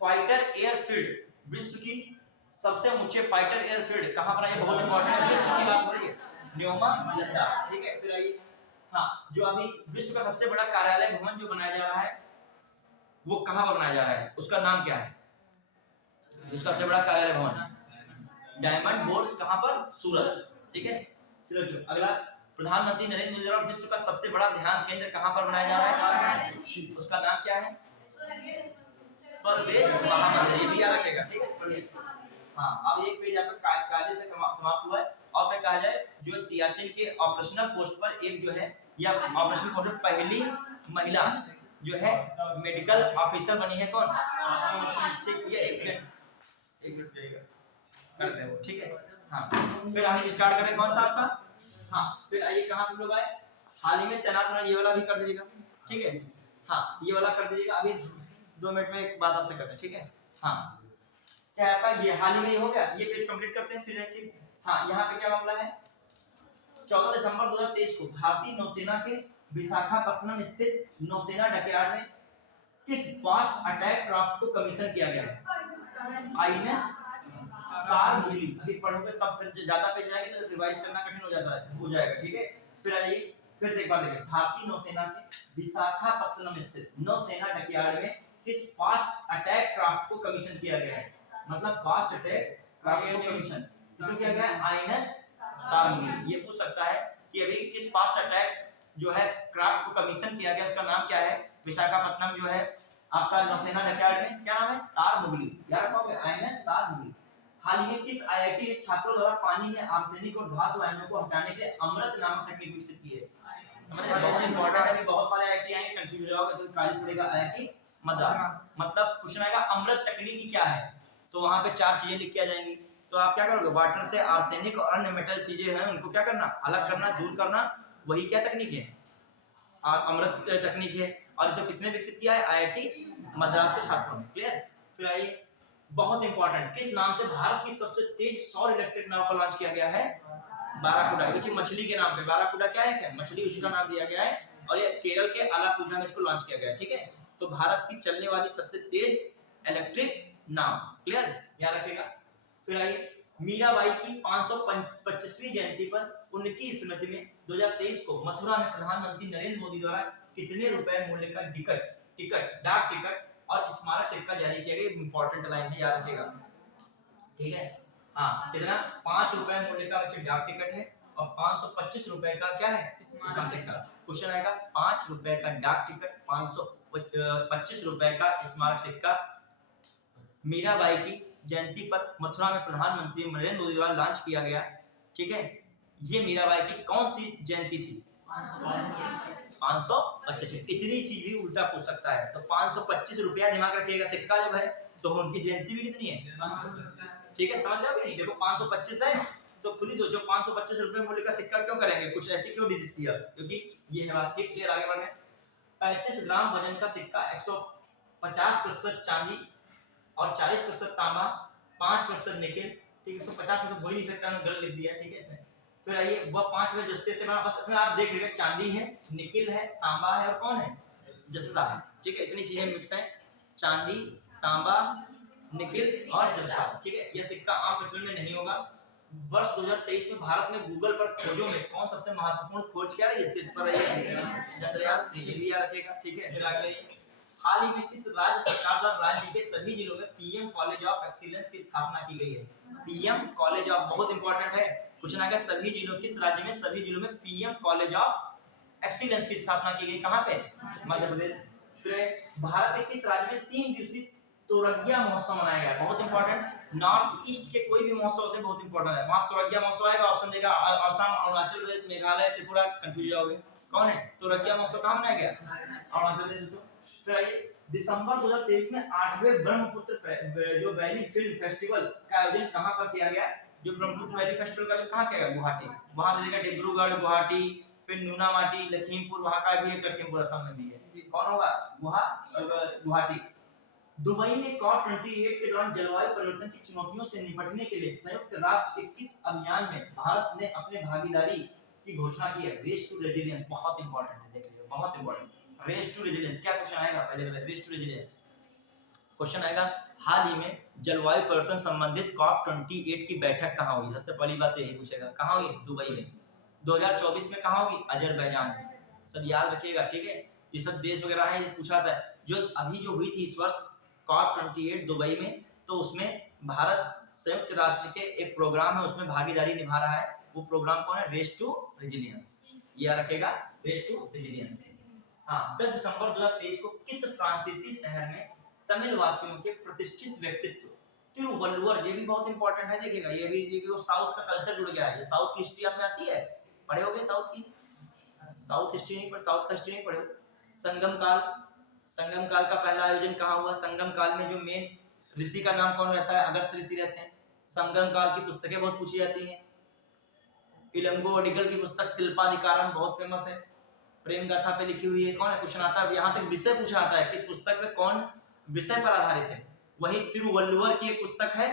फाइटर एयरफील्ड विश्व की सबसे ऊंचे फाइटर एयरफील्ड कहां पर है? बहुत इंपॉर्टेंट है, विश्व की बात हो रही है, न्योमा लद्दाख, ठीक है। फिर आइए, हाँ, जो अभी विश्व का सबसे बड़ा कार्यालय भवन जो बनाया जा रहा है वो कहां पर बनाया जा रहा है? उसका नाम क्या है? विश्व का सबसे बड़ा कार्यालय भवन डायमंड बोर्ड्स कहां पर? सूरत, ठीक है। चलो अगला, प्रधानमंत्री नरेंद्र मोदी द्वारा विश्व का सबसे बड़ा ध्यान केंद्र कहां पर बनाया जा रहा है? उसका नाम क्या है? परवेज महामंदिर। ये भी याद रखेगा, ठीक है। हाँ, अब एक पेज आपका कायदे से समाप्त हुआ है। और फिर कहा जाए जो सियाचिन के ऑपरेशनल पोस्ट पर एक जो है या ऑपरेशनल पोस्ट पर पहली महिला जो है मेडिकल ऑफिसर बनी है, कौन? ठीक, ये एक मिनट जाएगा कर दे वो, ठीक है। हाँ, फिर हम स्टार्ट करें कौन सा आपका? हाँ, फिर आइए कहाँ पे लोग आए? हाल ही में तैनात होना, ये वाला भी कर दीजिएगा, ठीक है। हाँ, ये वाला कर दीजिएगा। अभी 2 मिनट में एक बात आपसे करते हैं, ठीक है। हाँ, क्या आपका ये हाल ही में हो गया? ये पेज कंप्लीट करते हैं फिर, ठीक है। हाँ, यहाँ पे क्या मामला है? 14 दिसंबर 2023 को भारतीय नौसेना के विशाखापत्तनम स्थित नौसेना डकयार्ड में किस फास्ट अटैक क्राफ्ट को कमीशन किया गया है? आईएनएस तारमुगली। अभी पढ़ोगे सब, फिर ज्यादा पेज जाएंगे तो रिवाइज करना कठिन हो जाएगा, ठीक है। फिर आइए, फिर एक बार देखिए, भारतीय नौसेना के विशाखापत्तनम स्थित नौसेना डकयार्ड में किस फास्ट अटैक क्राफ्ट को कमीशन किया गया है? मतलब फास्ट अटैक क्राफ्ट को कमीशन इसमें क्या गया? आईएनएस तारमुगली। ये पूछ सकता है कि अभी किस फास्ट अटैक जो है क्राफ्ट को कमीशन किया गया, उसका नाम क्या है? विशाखापत्तनम जो है आपका नौसेना डकयार्ड में क्या नाम है? तारमुगली। याद रखोगे, आईएनएस तारमुगली। हाल ही में किस आईआईटी ने छात्रों द्वारा पानी में आर्सेनिक और धातु आयनों को हटाने के अमृत नामक तकनीक विकसित की है? समझ रहे हैं, बहुत इंपॉर्टेंट है। बहुत सारे आईआईटी आएंगे, कंफ्यूज हो जाओगे तो कागज पड़ेगा आईआईटी मद्रास। मतलब क्वेश्चन आएगा अमृत तकनीक क्या है, तो वहां पे 4 चीजें लिख के आ जाएंगी। तो आप क्या करोगे? वाटर से आर्सेनिक और अन्य मेटल चीजें हैं उनको क्या करना? अलग करना, दूर करना। वही क्या तकनीक है? अमृत तकनीक है। और जो किसने विकसित किया है? आईआईटी मद्रास के छात्रों ने। क्लियर। फिर आइए, बहुत इंपॉर्टेंट, किस नाम से भारत की सबसे तेज सौर इलेक्ट्रिक नाव को लॉन्च किया गया है? बाराकुडा, ये मछली के नाम पे बाराकुडा क्या है, क्या मछली, उसी का नाम दिया गया है। और ये केरल के आलापुझा में इसको लॉन्च किया गया है, ठीक है। तो भारत की चलने वाली सबसे तेज इलेक्ट्रिक नाव, क्लियर, याद रखेगा। फिर आइए, मीराबाई की 525वीं जयंती पर उनकी स्मृति में 2023 को मथुरा में प्रधानमंत्री नरेंद्र मोदी द्वारा कितने रुपए मूल्य का डाक टिकट और स्मारक सिक्का जारी किया गया। इंपॉर्टेंट लाइन है, याद रखेगा, ठीक है। हाँ, कितना, 5 रुपए मूल्य का डाक टिकट है और 525 रुपए का क्या है, स्मारक सिक्का। क्वेश्चन आएगा, 5 रुपए का डाक टिकट, 525 रुपए का स्मारक सिक्का मीराबाई की जयंती पर मथुरा में प्रधानमंत्री नरेंद्र मोदी द्वारा लॉन्च किया गया, ठीक है। ये मीराबाई की कौन सी जयंती थी, 525। इतनी चीज भी उल्टा पूछ सकता है, तो 525 रुपया दिमाग रखिएगा, सिक्का जब है तो उनकी जयंती भी कितनी है, ठीक है, समझ जाओगे नहीं। देखो 525 है तो खुद ही सोचो 525 रुपए मूल्य का सिक्का क्यों करेंगे, कुछ ऐसे क्यों डिजिट किया, क्योंकि ये है बात, ठीक, क्लियर, आगे बढ़े। 35 ग्राम वजन का सिक्का 150% चांदी और 40% तांबा, 5% निकेल, ठीक है, 150% हो ही नहीं सकता, मैंने गलत लिख दिया, ठीक है इसमें। फिर आइए, वह 5 में जस्ते से बना, बस इसमें आप देख लीजिए, चांदी है, निकेल है, तांबा है और कौन है, जस्ता है, ठीक है, इतनी चीजें मिक्स हैं, चांदी, तांबा, निकेल और जस्ता, ठीक है। यह सिक्का आम प्रचलन में नहीं होगा। वर्ष 2023 में भारत में गूगल पर खोजों में कौन सबसे महत्वपूर्ण खोज क्या रही है, इस पर चंद्रयान 3 भी याद रखेगा, ठीक है। फिर आगे, हाल ही में किस राज्य सरकार द्वारा राज्य के सभी जिलों में पीएम कॉलेज ऑफ एक्सीलेंस की स्थापना की गई है। पीएम कॉलेज ऑफ, बहुत इंपॉर्टेंट है, क्वेश्चन आएगा, सभी जिलों, किस राज्य में सभी जिलों में पीएम कॉलेज ऑफ एक्सीलेंस की स्थापना की गई, कहां पे, मध्य प्रदेश। फिर भारत के किस राज्य में 3 दिवसीय तोरगिया महोत्सव मनाया गया, बहुत इंपॉर्टेंट। नॉर्थ ईस्ट के कोई भी महोत्सव होते हैं, बहुत इंपॉर्टेंट है, वहां तोरगिया महोत्सव आएगा, ऑप्शन देगा असम, अरुणाचल प्रदेश, मेघालय, त्रिपुरा, कंफ्यूज जाओगे, कौन है, तोरगिया महोत्सव कहां मनाया गया, अरुणाचल प्रदेश। फिर आइए, दिसंबर 2023 में 8वें ब्रह्मपुत्र जो वैली फिल्म फेस्टिवल का आयोजन कहां पर किया गया, जो ब्रह्मपुत्र वैली फेस्टिवल का जो कहां किया गया, गुवाहाटी, वहां देगा डिब्रूगढ़, गुवाहाटी, फिर नूनामाटी, लखीमपुर, वहां का भी है, लखीमपुर असम में भी है, कौन होगा, गुवाहाटी। दुबई में COP28 के दौरान जलवायु परिवर्तन की चुनौतियों से निपटने के लिए संयुक्त राष्ट्र के किस अभियान में भारत ने अपने भागीदारी की घोषणा की है, रेस टू रेजिलियंस, बहुत इंपॉर्टेंट है, देख लीजिए, बहुत इंपॉर्टेंट, रेस टू रेजिलियंस। क्या क्वेश्चन आएगा, पहले बताइए, रेस टू रेजिलियंस क्वेश्चन आएगा, हाल ही में जलवायु परिवर्तन संबंधित COP28 की बैठक कहां हुई, सबसे पहली बात यही पूछेगा, कहां हुई, दुबई में। 2024 में कहां होगी, अजरबैजान में, सब याद रखिएगा, ठीक है। ये सब देश वगैरह है, पूछा था, जो अभी जो हुई थी इस वर्ष COP28 दुबई में, तो उसमें भारत संयुक्त राष्ट्र के एक प्रोग्राम है, उसमें भागीदारी निभा रहा है, वो प्रोग्राम कौन है, रेस टू रेजिलियंस, याद रखेगा, रेस टू रेजिलियंस। हाँ, 10 दिसंबर 2023 को किस फ्रांसीसी शहर में तमिल वासियों के प्रतिष्ठित व्यक्तित्व तिरुवल्लुवर, ये भी बहुत इंपॉर्टेंट है, देखिएगा, ये भी देखिए, साउथ का कल्चर जुड़ गया है, ये साउथ की हिस्ट्री आपने आती है, पढ़े होगे साउथ की, साउथ हिस्ट्री नहीं पढ़े, साउथ का हिस्ट्री नहीं पढ़े। संगम काल का पहला आयोजन कहाँ हुआ, संगम काल में जो मेन ऋषि का नाम कौन रहता है, अगस्त ऋषि रहते हैं। संगम काल की पुस्तकें बहुत पूछी जाती हैं, इलंगो अडिगल की पुस्तक शिल्पाधिकारम बहुत फेमस है, प्रेम गाथा पे लिखी हुई है, कौन है, क्वेश्चन आता है, यहाँ तक विषय पूछा आता है, किस पुस्तक में कौन विषय पर आधारित है। वही तिरुवल्लुवर की एक पुस्तक है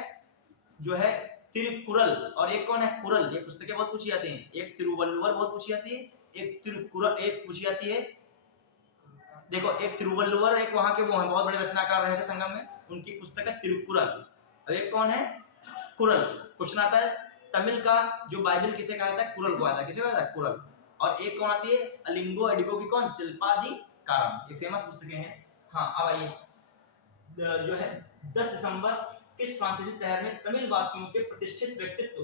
जो है तिरुकुरल, और एक कौन है, कुरल, ये पुस्तकें बहुत पूछी जाती हैं, एक तिरुवल्लुवर बहुत पूछी जाती है, एक तिरुकुरल एक पूछी जाती है। देखो, एक तिरुवल्लुवर, एक वहां के वो हैं, बहुत बड़े रचनाकार रहे थे संगम में, उनकी पुस्तक है तिरुकुरल, और एक कौन है, कुरल। क्वेश्चन आता है, तमिल का जो बाइबल किसे कहा जाता है, कुरल को आता है, किसे कहा जाता है, कुरल। और एक कौन आती है, अलिंगो अडिगो की कौन, शिल्पाधिकारम, ये फेमस पुस्तकें हैं। हाँ, अब आइए, जो है 10 दिसंबर किस फ्रांसीसी शहर में तमिल वासियों के प्रतिष्ठित व्यक्तित्व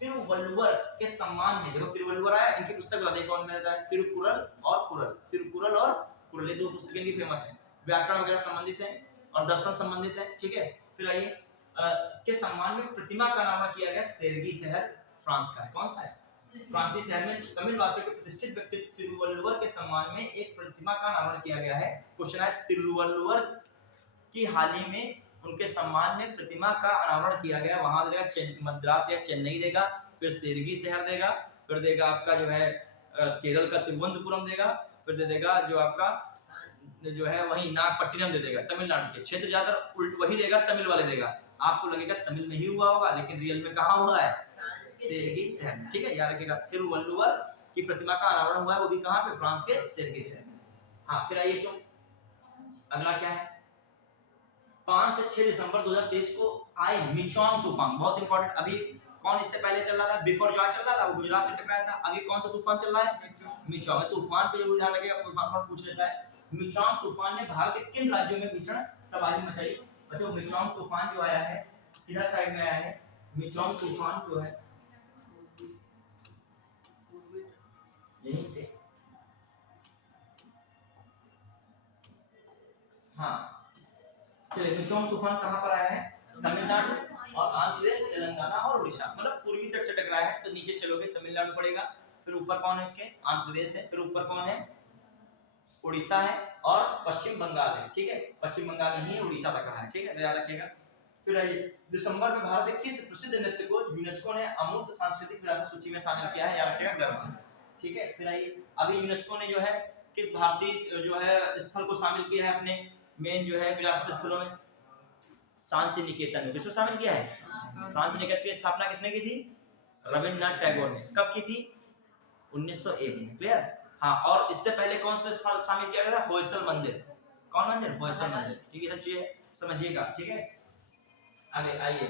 तिरुवल्लुवर के सम्मान में, देखो तिरुवल्लुवर आया, इनकी पुस्तक बता दें कौन मिलता है, तिरुकुरल और कुरल, तिरुकुरल और कुरल, ये दो पुस्तकें भी फेमस हैं, व्याकरण वगैरह संबंधित हैं और दर्शन संबंधित है, ठीक है। फिर आइए, के सम्मान में प्रतिमा का नाम किया गया सेरगी शहर फ्रांस का है, कौन सा है, फ्रांसी शहर में तमिल वासियों के प्रतिष्ठित व्यक्तित्व तिरुवल्लुवर के सम्मान में एक प्रतिमा का नामकरण किया गया है। क्वेश्चन है, तिरुवल्लुवर की हाल ही में उनके सम्मान में प्रतिमा का अनावरण किया गया, वहां देगा मद्रास या चेन्नई देगा, फिर सेरगी शहर देगा, फिर देगा आपका जो है केरल का तिरुवनंतपुरम देगा, फिर दे देगा जो आपका जो है वही नागपट्टिनम दे देगा, तमिलनाडु के क्षेत्र ज्यादातर उल्ट वही देगा, तमिल वाले देगा, आपको लगेगा तमिल में ही हुआ होगा, लेकिन रियल में कहाँ हुआ है, सेर्गी शहर में, ठीक है, याद रखिएगा। तिरुवल्लुवर की प्रतिमा का अनावरण हुआ है, वो भी कहाँ पे, फ्रांस के सेर्गी शहर में। हाँ, फिर आइए क्यों, अगला क्या है, 5 से 6 दिसंबर 2023 को आए मिचोंग तूफान, बहुत इंपॉर्टेंट। अभी कौन इससे पहले चल रहा था, बिफोर जॉय चल रहा था, वो गुजरात से टकराया था। अभी कौन सा तूफान चल रहा है, मिचोंग। तूफान पे जरूर ध्यान रखिएगा, तूफान पूछ लेता है। मिचोंग तूफान ने भारत के किन राज्यों में भीषण तबाही मचाई। बच्चों, मिचोंग तूफान जो आया है किधर साइड में आया है, मिचोंग तूफान जो है यहीं पे, हाँ चलिए, मिचोंग तूफान कहाँ पर आया है, तमिलनाडु और आंध्र प्रदेश, तेलंगाना और उड़ीसा, मतलब पूर्वी तट से टकराया है। तो नीचे चलोगे तमिलनाडु पड़ेगा, फिर ऊपर कौन है उसके, आंध्र प्रदेश है, फिर ऊपर कौन है, उड़ीसा है, और पश्चिम बंगाल है, ठीक है, पश्चिम बंगाल नहीं है, उड़ीसा तक रहा है, ठीक है, याद रखिएगा। फिर आइए, दिसंबर में भारत के किस प्रसिद्ध नृत्य को यूनेस्को ने अमूर्त सांस्कृतिक विरासत सूची में शामिल किया है, याद रखिएगा, गरबा, ठीक है। फिर आइए, अभी यूनेस्को ने जो है किस भारतीय जो है स्थल को शामिल किया है अपने मेन जो है विरासत स्थलों में, शांति निकेतन में, किसको शामिल किया है, शांति निकेतन की स्थापना किसने की थी, रविन्द्रनाथ टैगोर ने। कब की थी, 1901 में, क्लियर। हाँ, और इससे पहले कौन सा स्थल शामिल किया गया था, होयसल मंदिर, कौन मंदिर, होयसल मंदिर, ठीक है, सब चीजें समझिएगा, ठीक है। आगे आइए,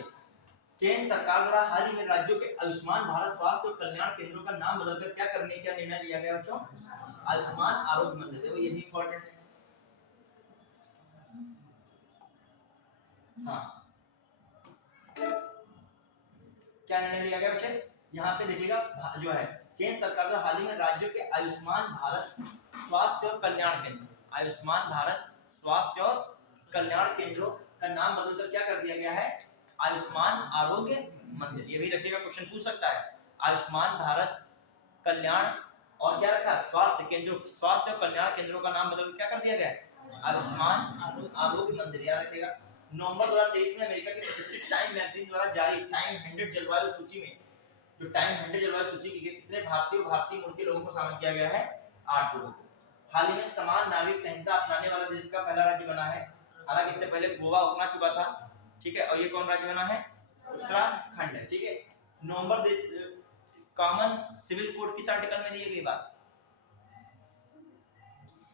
केंद्र सरकार द्वारा हाल ही में राज्यों के आयुष्मान भारत स्वास्थ्य और कल्याण केंद्रों का नाम बदलकर क्या करने का निर्णय लिया गया बच्चों, आयुष्मान आरोग्य मंदिर। देखो ये भी इंपॉर्टेंट है, हाँ क्या निर्णय लिया गया बच्चे, यहाँ पे देखिएगा जो है केंद्र सरकार द्वारा हाल ही में राज्यों के आयुष्मान भारत स्वास्थ्य और कल्याण केंद्र, आयुष्मान भारत स्वास्थ्य और कल्याण केंद्रों का नाम बदलकर क्या कर दिया गया है, आयुष्मान आरोग्य मंदिर। ये भी रखिएगा, क्वेश्चन पूछ सकता है, आयुष्मान भारत कल्याण और क्या रखा, स्वास्थ्य केंद्रों, स्वास्थ्य और कल्याण केंद्रों का नाम बदलकर क्या कर दिया गया, आयुष्मान आरोग्य मंदिर, याद रखिएगा। नवंबर 2023 में अमेरिका की प्रतिष्ठित टाइम मैगजीन द्वारा जारी टाइम 100 जलवायु सूची में, जो टाइम 100 जलवायु सूची की गई, कितने भारतीय मूल के लोगों को शामिल किया गया है, 8 लोगों को। हाल ही में समान नागरिक संहिता अपनाने वाला देश का पहला राज्य बना है, हालांकि इससे पहले गोवा अपना चुका था, ठीक है, और ये कौन राज्य बना है, उत्तराखंड है, ठीक है। नवंबर कॉमन सिविल कोड किस आर्टिकल में दी गई बात,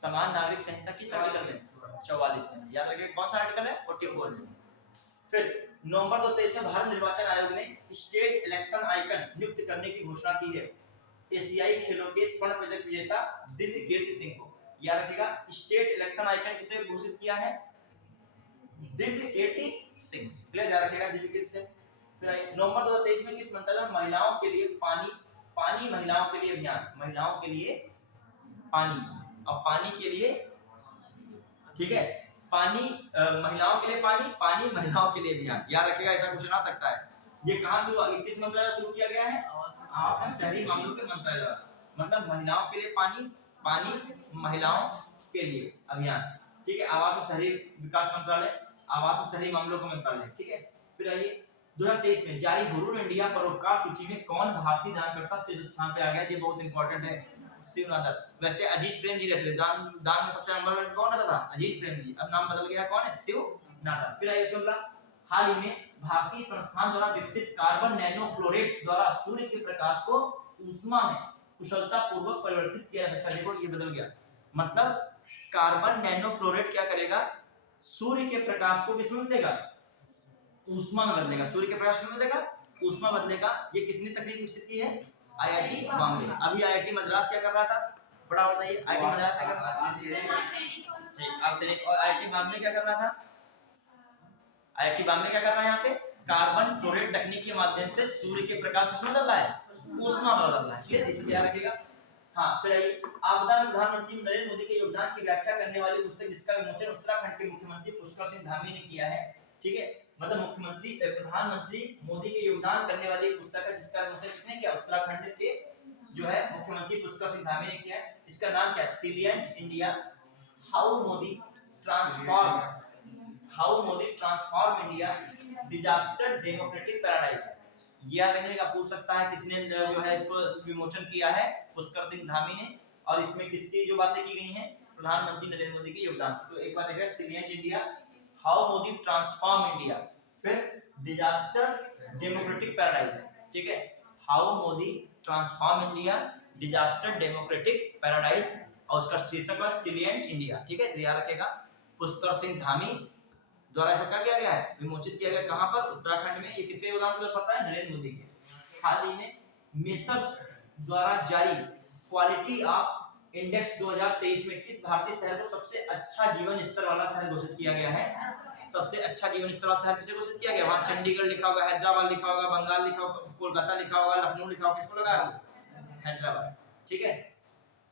समान नागरिक संहिता किस आर्टिकल में, 44 में, याद रखिए कौन सा आर्टिकल है, 44 में। फिर नवंबर 2023 में भारत निर्वाचन आयोग ने स्टेट इलेक्शन आइकन नियुक्त करने की घोषणा की है एशियाई खेलों के स्वर्ण पदक विजेता दिव्य कीर्ति सिंह को, याद रखिएगा, स्टेट इलेक्शन आइकन किसे घोषित किया है, दिव्य कीर्ति सिंह, क्लियर, याद रखिएगा, दिव्य कीर्ति सिंह। फिर नवंबर 2023 में किस मंत्रालय में महिलाओं के लिए पानी महिलाओं के लिए अभियान, महिलाओं के लिए पानी और पानी के लिए, ठीक है, पानी महिलाओं के लिए पानी महिलाओं के लिए अभियान, याद रखिएगा, ऐसा क्वेश्चन आ सकता है। ये कहां शुरू, किस मंत्रालय शुरू किया गया है, आवास एवं शहरी मामलों के मंत्रालय, मतलब महिलाओं के लिए पानी महिलाओं के लिए अभियान, ठीक है, आवास एवं शहरी विकास मंत्रालय, आवास एवं शहरी मामलों का मंत्रालय, ठीक है। फिर आइए 2023 में जारी हुरूर इंडिया परोपकार सूची में कौन भारतीय दानकर्ता शीर्ष स्थान पे आ गया, ये बहुत इंपॉर्टेंट है, शिवनाथन। वैसे अजीत प्रेम जी रहते थे, दान में सबसे नंबर 1 कौन रहता था, अजीत प्रेम जी, अब नाम बदल गया, कौन है, शिवनाथन। फिर आइए चलो, हाल ही में भारतीय संस्थान द्वारा विकसित कार्बन नैनो फ्लोरेट द्वारा सूर्य के प्रकाश को ऊष्मा में कुशलता पूर्वक परिवर्तित किया जा सकता है। देखो ये बदल गया, मतलब कार्बन नैनो फ्लोरेट क्या करेगा, सूर्य के प्रकाश को किसमें बदलेगा, ऊष्मा में बदलेगा, सूर्य के प्रकाश में बदलेगा, ऊष्मा बदलेगा। ये किसने तकनीक विकसित की है, आईआईटी बॉम्बे। अभी आईआईटी मद्रास क्या कर रहा था, बड़ा बताइए, आईआईटी मद्रास क्या कर रहा था, ठीक, आर्सेनिक, और आईआईटी बॉम्बे क्या कर रहा था, आईआईटी बॉम्बे क्या कर रहा है, यहाँ पे कार्बन फ्लोरेट तकनीक के माध्यम से सूर्य के प्रकाश को किसमें बदल रहा है, ऊष्मा में बदल रहा है, ठीक है, इसे ध्यान रखिएगा। हाँ, फिर आइए, आपदा में प्रधानमंत्री नरेंद्र मोदी के योगदान की व्याख्या करने वाली पुस्तक जिसका विमोचन उत्तराखंड के मुख्यमंत्री पुष्कर सिंह धामी ने किया है, ठीक है, मतलब प्रधानमंत्री मोदी के योगदान करने वाली पुस्तक है जिसका विमोचन किसने किया, उत्तराखंड के जो है मुख्यमंत्री पुष्कर सिंह धामी ने किया है। इसका नाम क्या है, resilient India, how Modi transform India disaster democratic paradise. याद रखने का पूछ सकता है, किसने जो है इसको विमोचन किया है, पुष्कर सिंह धामी ने, और इसमें किसकी जो बातें की गई हैं, प्रधानमंत्री नरेंद्र मोदी के योगदान। तो एक बार देखिए, resilient India, how Modi transform India, फिर डिजास्टर डेमोक्रेटिक पैराडाइज, ठीक है, how Modi transform India disaster democratic paradise, और उसका शीर्षक है सिलियंट इंडिया। ठीक है, तो याद रखेगा। पुष्कर सिंह धामी द्वारा ऐसा क्या किया गया है, विमोचित किया गया, कहां पर, उत्तराखंड में। ये किसके योगदान को दर्शाता है, नरेंद्र मोदी के। हाल ही में मेसर्स द्वारा जारी क्वालिटी ऑफ इंडेक्स 2023 में किस भारतीय शहर को सबसे अच्छा जीवन स्तर वाला शहर घोषित किया गया है? सबसे अच्छा जीवन स्तर वाला शहर किसे घोषित किया गया? वहां चंडीगढ़ लिखा होगा, हैदराबाद लिखा होगा, बंगाल लिखा होगा, कोलकाता लिखा होगा, लखनऊ लिखा होगा, किसको लगा है? हैदराबाद। ठीक है,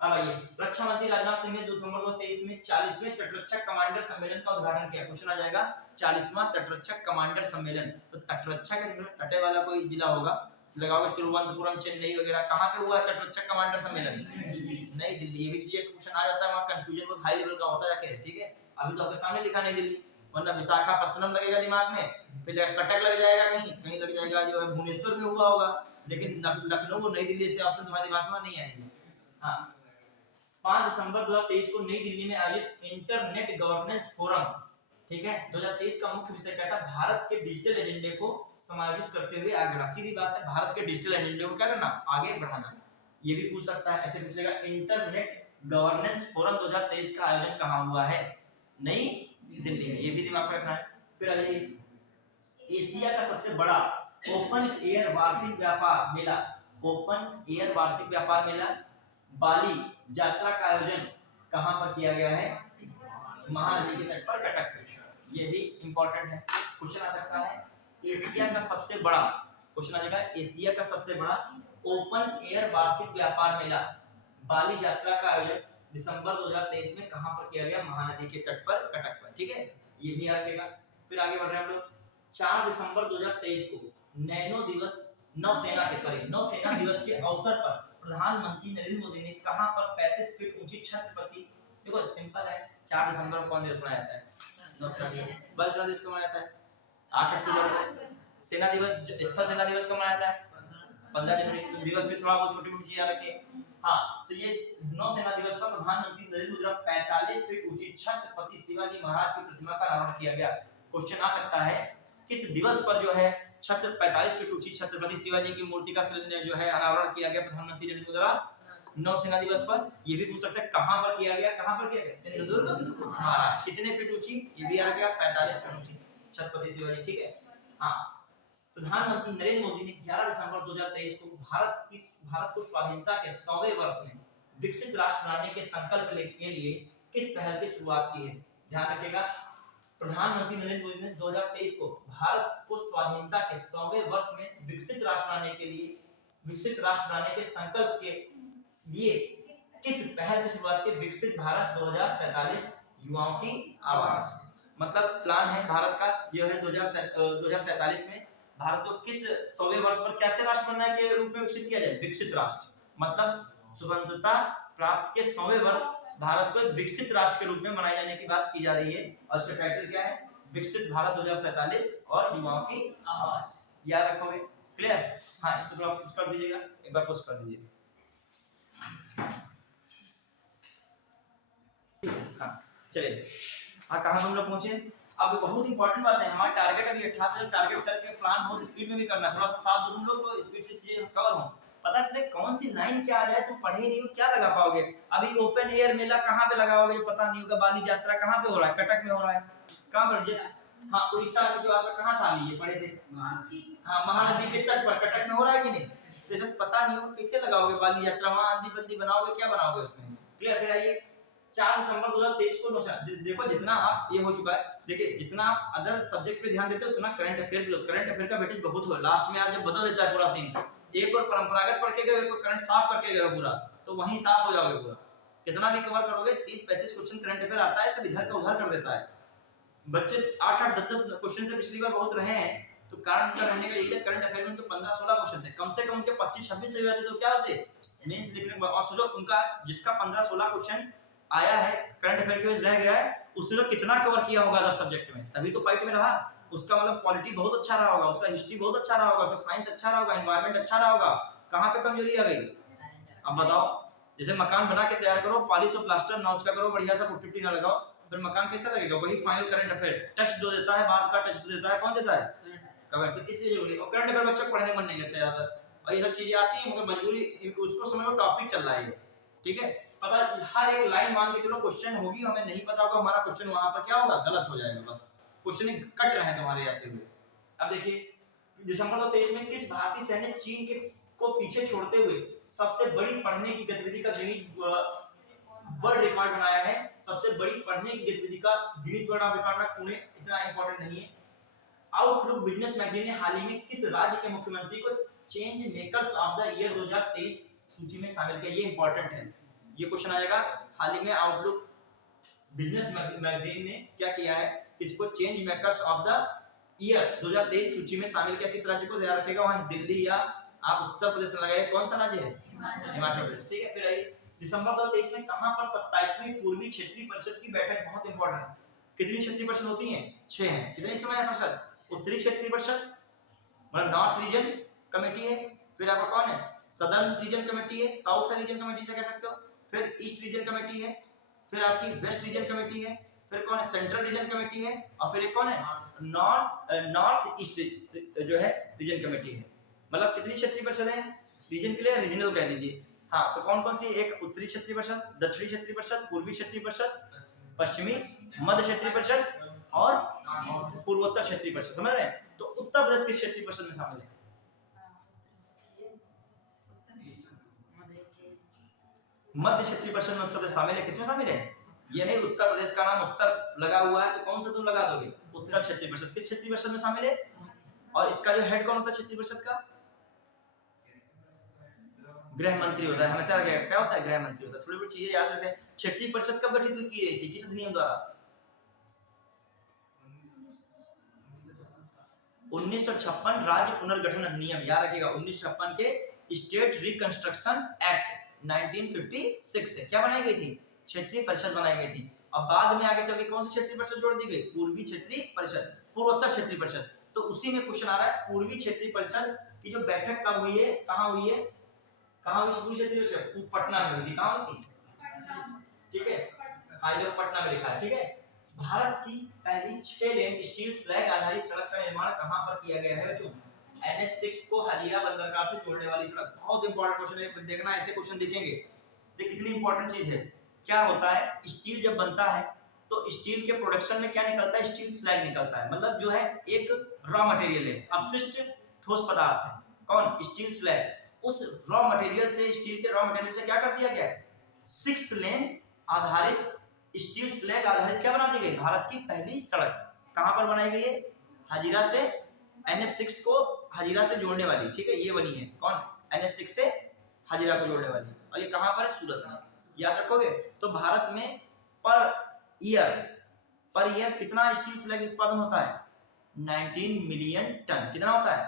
अब आइए, रक्षा मंत्री राजनाथ सिंह ने 2 दिसंबर 2023 में 40वें तटरक्षक कमांडर सम्मेलन का उद्घाटन किया। क्वेश्चन आ जाएगा 40वां तटरक्षक कमांडर सम्मेलन। तो तटरक्षक तटे वाला कोई जिला होगा, लगाओगे तिरुवनंतपुरम, चेन्नई वगैरह। कहां पे हुआ तटरक्षक कमांडर सम्मेलन? नई दिल्ली। ये भी चीज क्वेश्चन आ जाता है, वहां कंफ्यूजन बहुत हाई लेवल का होता जाके। ठीक है, अभी तो आपके सामने लिखा नहीं दिल्ली, वरना विशाखापट्टनम लगेगा दिमाग में, फिर कटक लग जाएगा, कहीं कहीं लग जाएगा जो है भुवनेश्वर में हुआ होगा, लेकिन लखनऊ और नई दिल्ली से ऑप्शन तुम्हारे दिमाग में नहीं आएंगे। हाँ, 5 दिसंबर 2023 को नई दिल्ली में आयोजित इंटरनेट गवर्नेंस फोरम, ठीक है, 2023 का मुख्य विषय क्या था? भारत के डिजिटल एजेंडे को समायोजित करते हुए आगे बढ़ना। सीधी बात है, भारत के डिजिटल एजेंडे को क्या करना? आगे बढ़ाना। ये भी पूछ सकता है, ऐसे पूछेगा इंटरनेट गवर्नेंस फोरम 2023 का आयोजन कहां हुआ है? नई दिल्ली में। ये भी दिमाग में रखना है। फिर आइए, एशिया का सबसे बड़ा ओपन एयर वार्षिक व्यापार मेला, ओपन एयर वार्षिक व्यापार मेला बाली यात्रा का आयोजन कहां पर किया गया है? महानदी के तट पर, कटक में। ये भी इंपॉर्टेंट है, क्वेश्चन आ सकता है। एशिया का सबसे बड़ा, क्वेश्चन आ जाएगा, एशिया का सबसे बड़ा ओपन एयर वार्षिक व्यापार मेला बाली यात्रा का आयोजन दिसंबर 2023 में कहां पर किया गया? महानदी के तट पर, कटक पर। ठीक है, ये भी याद रखेगा। फिर आगे बढ़ रहे हैं हम लोग। 4 दिसंबर 2023 को नौसेना दिवस के अवसर पर प्रधानमंत्री नरेंद्र मोदी ने कहां पर 35 फीट ऊंची छत्रपति, देखो सिंपल है, 4 दिसंबर को कौन दिवस मनाया जाता है? नौसेना दिवस। वायु सेना दिवस कब मनाया जाता है? 8 अक्टूबर को। सेना दिवस, स्थल सेना दिवस कब मनाया जाता है? 15 जनवरी। दिवस में थोड़ा बहुत छोटी मोटी चीज याद रखें। हाँ, तो ये नौसेना दिवस पर प्रधानमंत्री नरेंद्र मोदी द्वारा 45 फीट ऊंची छत्रपति शिवाजी महाराज की प्रतिमा का अनावरण किया गया। क्वेश्चन आ सकता है, किस दिवस पर जो है 45 फीट ऊंची छत्रपति शिवाजी की मूर्ति का जो है अनावरण किया गया प्रधानमंत्री नरेंद्र मोदी द्वारा? नौसेना दिवस पर। ये भी पूछ सकते हैं, कहां पर किया गया? कहां पर किया गया? सिंधुदुर्ग, महाराष्ट्र। कितने फीट ऊंची? ये भी याद रखिएगा, 45 फीट ऊंची छत्रपति शिवाजी। ठीक है, हाँ। प्रधानमंत्री नरेंद्र मोदी ने 11 दिसंबर 2023 को भारत को स्वाधीनता के 100वें वर्ष में विकसित राष्ट्र बनाने के संकल्प के लिए किस पहल की शुरुआत की है? ध्यान रखिएगा, प्रधानमंत्री नरेंद्र मोदी ने 2023 को भारत को स्वाधीनता के 100वें वर्ष में विकसित राष्ट्र बनाने के संकल्प के लिए किस पहल की शुरुआत की? विकसित भारत 2047 युवाओं की आवाज। मतलब प्लान है भारत का, यह है 2047 में भारत को किस 100वें वर्ष पर कैसे राष्ट्र बनना के रूप में विकसित किया जाए? विकसित राष्ट्र। मतलब स्वतंत्रता प्राप्त के 100वें वर्ष भारत को एक विकसित राष्ट्र के रूप में मनाए जाने की बात की जा रही है, और इसका टाइटल क्या है? विकसित भारत 2047 और युवाओं की आवाज। याद रखोगे? क्लियर? हाँ, इसको थोड़ा पुश कर दीजिएगा, एक बार पुश कर दीजिए। हाँ, चलिए, हाँ, कहाँ हम लोग पहुंचे? अब बहुत इंपॉर्टेंट बात है, हमारा टारगेट अभी 18 टारगेट करके प्लान बहुत स्पीड में भी करना है, थोड़ा सा साथ दो तुम लोग तो स्पीड से चीजें कवर हो, पता चले कौन सी लाइन क्या आ जाए, तुम पढ़े नहीं हो क्या लगा पाओगे। अभी ओपन एयर मेला कहाँ पे लगाओगे जो पता नहीं होगा? बाली यात्रा कहाँ पे हो रहा है? कटक में हो रहा है। कहाँ पर? हाँ, उड़ीसा में जो आपका कहाँ था अभी ये पढ़े थे? हाँ, महानदी के तट पर, कटक में हो रहा है कि नहीं? तो ये सब पता नहीं हो कैसे लगाओगे बाली यात्रा? वहाँ आंधी बंदी बनाओगे, क्या बनाओगे उसमें? क्लियर? फिर आइए, 4 दिसंबर 2023 को देखो, जितना आप ये हो चुका है, देखिए जितना आप अदर सब्जेक्ट पे ध्यान देते हो उतना करंट अफेयर भी, करंट अफेयर का वेटेज बहुत हो, लास्ट में आप जब बदल देता है पूरा सीन, एक और परंपरागत पढ़ के गए, एक और करंट साफ करके गए पूरा, तो वहीं साफ हो जाओगे पूरा। कितना भी कवर करोगे, 30-35 क्वेश्चन करंट अफेयर आता है, सब इधर का उधर कर देता है। बच्चे 8-8, 10-10 क्वेश्चन से पिछली बार बहुत रहे हैं, तो कारण उनका रहने का यही था, करंट अफेयर में उनके 15-16 क्वेश्चन थे, कम से कम उनके 25-26 से आते तो क्या होते मेंस लिखने के बाद। और सोचो उनका जिसका 15-16 क्वेश्चन आया है करंट अफेयर के रह गया है, उसने तो कितना कवर किया होगा अदर सब्जेक्ट में, तभी तो फाइट में रहा। उसका मतलब क्वालिटी बहुत अच्छा रहा होगा, उसका हिस्ट्री बहुत अच्छा रहा होगा, उसका साइंस अच्छा रहा होगा, एनवायरनमेंट अच्छा रहा होगा। कहां पे कमजोरी आ गई? अब बताओ, जैसे मकान बना के तैयार करो, पॉलिश और प्लास्टर ना उसका करो, बढ़िया सा पुट्टी ना लगाओ, फिर मकान कैसा लगेगा? वही फाइनल करंट अफेयर टच जो देता है, बाद का टच देता है, कौन देता है? करंट। तो इसलिए जरूरी, और करंट अफेयर बच्चों को पढ़ने मन नहीं लगता ज्यादा, और ये सब चीजें आती है, मगर मजबूरी उसको समझो टॉपिक चल रहा है ये, ठीक है। पता हर एक लाइन मान के चलो क्वेश्चन होगी, हमें नहीं पता होगा हमारा क्वेश्चन वहां पर क्या होगा, गलत हो जाएगा, बस क्वेश्चन कट रहे हैं तुम्हारे आते हुए। अब देखिए दिसंबर 2023 में किस भारतीय सैन्य ने चीन के को पीछे छोड़ते हुए सबसे बड़ी पढ़ने की गतिविधि का गिनीज वर्ल्ड रिकॉर्ड बनाया है। सबसे बड़ी पढ़ने की गतिविधि का गिनीज वर्ल्ड रिकॉर्ड में पुणे इतना इंपॉर्टेंट नहीं है। आउटलुक बिजनेस मैगजीन ने हाल ही में किस राज्य के मुख्यमंत्री को change makers of the year 2023 सूची में शामिल किया, ये इंपॉर्टेंट है, ये क्वेश्चन आएगा। हाल ही में आउटलुक बिजनेस मैगजीन ने क्या किया है, इसको change makers of the year 2023 सूची में शामिल किया। किस राज्य को ध्यान रखेगा, वहां दिल्ली या आप उत्तर प्रदेश लगाइए, कौन सा राज्य है, हिमाचल प्रदेश, ठीक है। फिर आइए दिसंबर 2023 में कहां पर 27वीं पूर्वी क्षेत्रीय परिषद की बैठक, बहुत इंपॉर्टेंट है। कितनी क्षेत्रीय परिषद होती हैं, 6 हैं, कितने समय है परिषद, उत्तरी क्षेत्रीय परिषद मतलब नॉर्थ रीजन कमेटी है, फिर आपका कौन है, सदर्न रीजन कमेटी है, साउथ रीजन कमेटी से कह सकते हो, फिर ईस्ट रीजन कमेटी है, फिर आपकी वेस्ट रीजन कमेटी है, फिर कौन है, सेंट्रल रीजन कमेटी है, और फिर एक कौन है, नॉर्थ ईस्ट जो है रीजन कमेटी है। मतलब कितनी क्षेत्रीय परिषद है, रीजन के लिए रीजनल कह लीजिए। हाँ, तो कौन कौन सी, एक उत्तरी क्षेत्रीय परिषद, दक्षिणी क्षेत्रीय परिषद, पूर्वी क्षेत्रीय परिषद, पश्चिमी मध्य क्षेत्रीय परिषद और पूर्वोत्तर क्षेत्रीय परिषद, समझ रहे हैं। तो उत्तर प्रदेश किस क्षेत्रीय परिषद में शामिल है, मध्य क्षेत्रीय परिषद में उत्तर प्रदेश शामिल है। किसमें शामिल है, ये नहीं उत्तर प्रदेश का नाम उत्तर लगा हुआ है तो कौन सा तुम लगा दोगे, उत्तर क्षेत्रीय परिषद किस क्षेत्रीय परिषद में शामिल है। और इसका जो हेड कौन होता है क्षेत्रीय परिषद का, गृह मंत्री होता है, हमेशा क्या होता है, गृह मंत्री होता है। थोड़ी बहुत चीजें याद रखें। क्षेत्रीय परिषद कब गठित की गई थी, किस अधिनियम द्वारा, 1956 राज्य पुनर्गठन अधिनियम, याद रखिएगा 1956 के स्टेट रिकंस्ट्रक्शन एक्ट 1956 से क्या बनाई गई थी, क्षेत्रीय परिषद बनाई गई थी। अब बाद में आगे चल के कौन सी क्षेत्रीय परिषद जोड़ दी गई, पूर्वी क्षेत्रीय परिषद, पूर्वोत्तर क्षेत्रीय परिषद। तो उसी में क्वेश्चन आ रहा है, पूर्वी क्षेत्रीय परिषद की जो बैठक कब हुई है, कहां हुई है, कहां हुई पूर्वी क्षेत्रीय परिषद, पटना में हुई थी, कहां हुई थी, ठीक है, आइए पटना में लिखा है, ठीक है। भारत की पहली 6 लेन स्टील स्लैग आधारित सड़क का निर्माण कहां पर किया गया है बच्चों, NH6 को हजीरा बंदरगाह से जोड़ने वाली सड़क। बहुत इंपॉर्टेंट क्वेश्चन है, देखना ऐसे क्वेश्चन दिखेंगे, देख कितनी इंपॉर्टेंट चीज है। क्या होता है, स्टील जब बनता है तो स्टील के प्रोडक्शन में क्या निकलता है, स्टील स्लैग निकलता है, मतलब जो है एक रॉ मटेरियल है, अपशिष्ट ठोस पदार्थ है, कौन, स्टील स्लैग। उस रॉ मटेरियल से, स्टील के रॉ मटेरियल से क्या कर दिया गया है, 6 लेन आधारित स्टील स्लैग आधारित क्या बना दी गई, भारत की पहली सड़क कहां पर बनाई गई है, हजीरा से, NH6 को हजीरा से जोड़ने वाली, ठीक है, ये बनी है कौन, NH6 से हजीरा को जोड़ने वाली, और ये कहां पर है, सूरत में, याद रखोगे। तो भारत में पर ईयर कितना स्टील स्लैग उत्पादन होता है, 19 मिलियन टन, कितना होता है,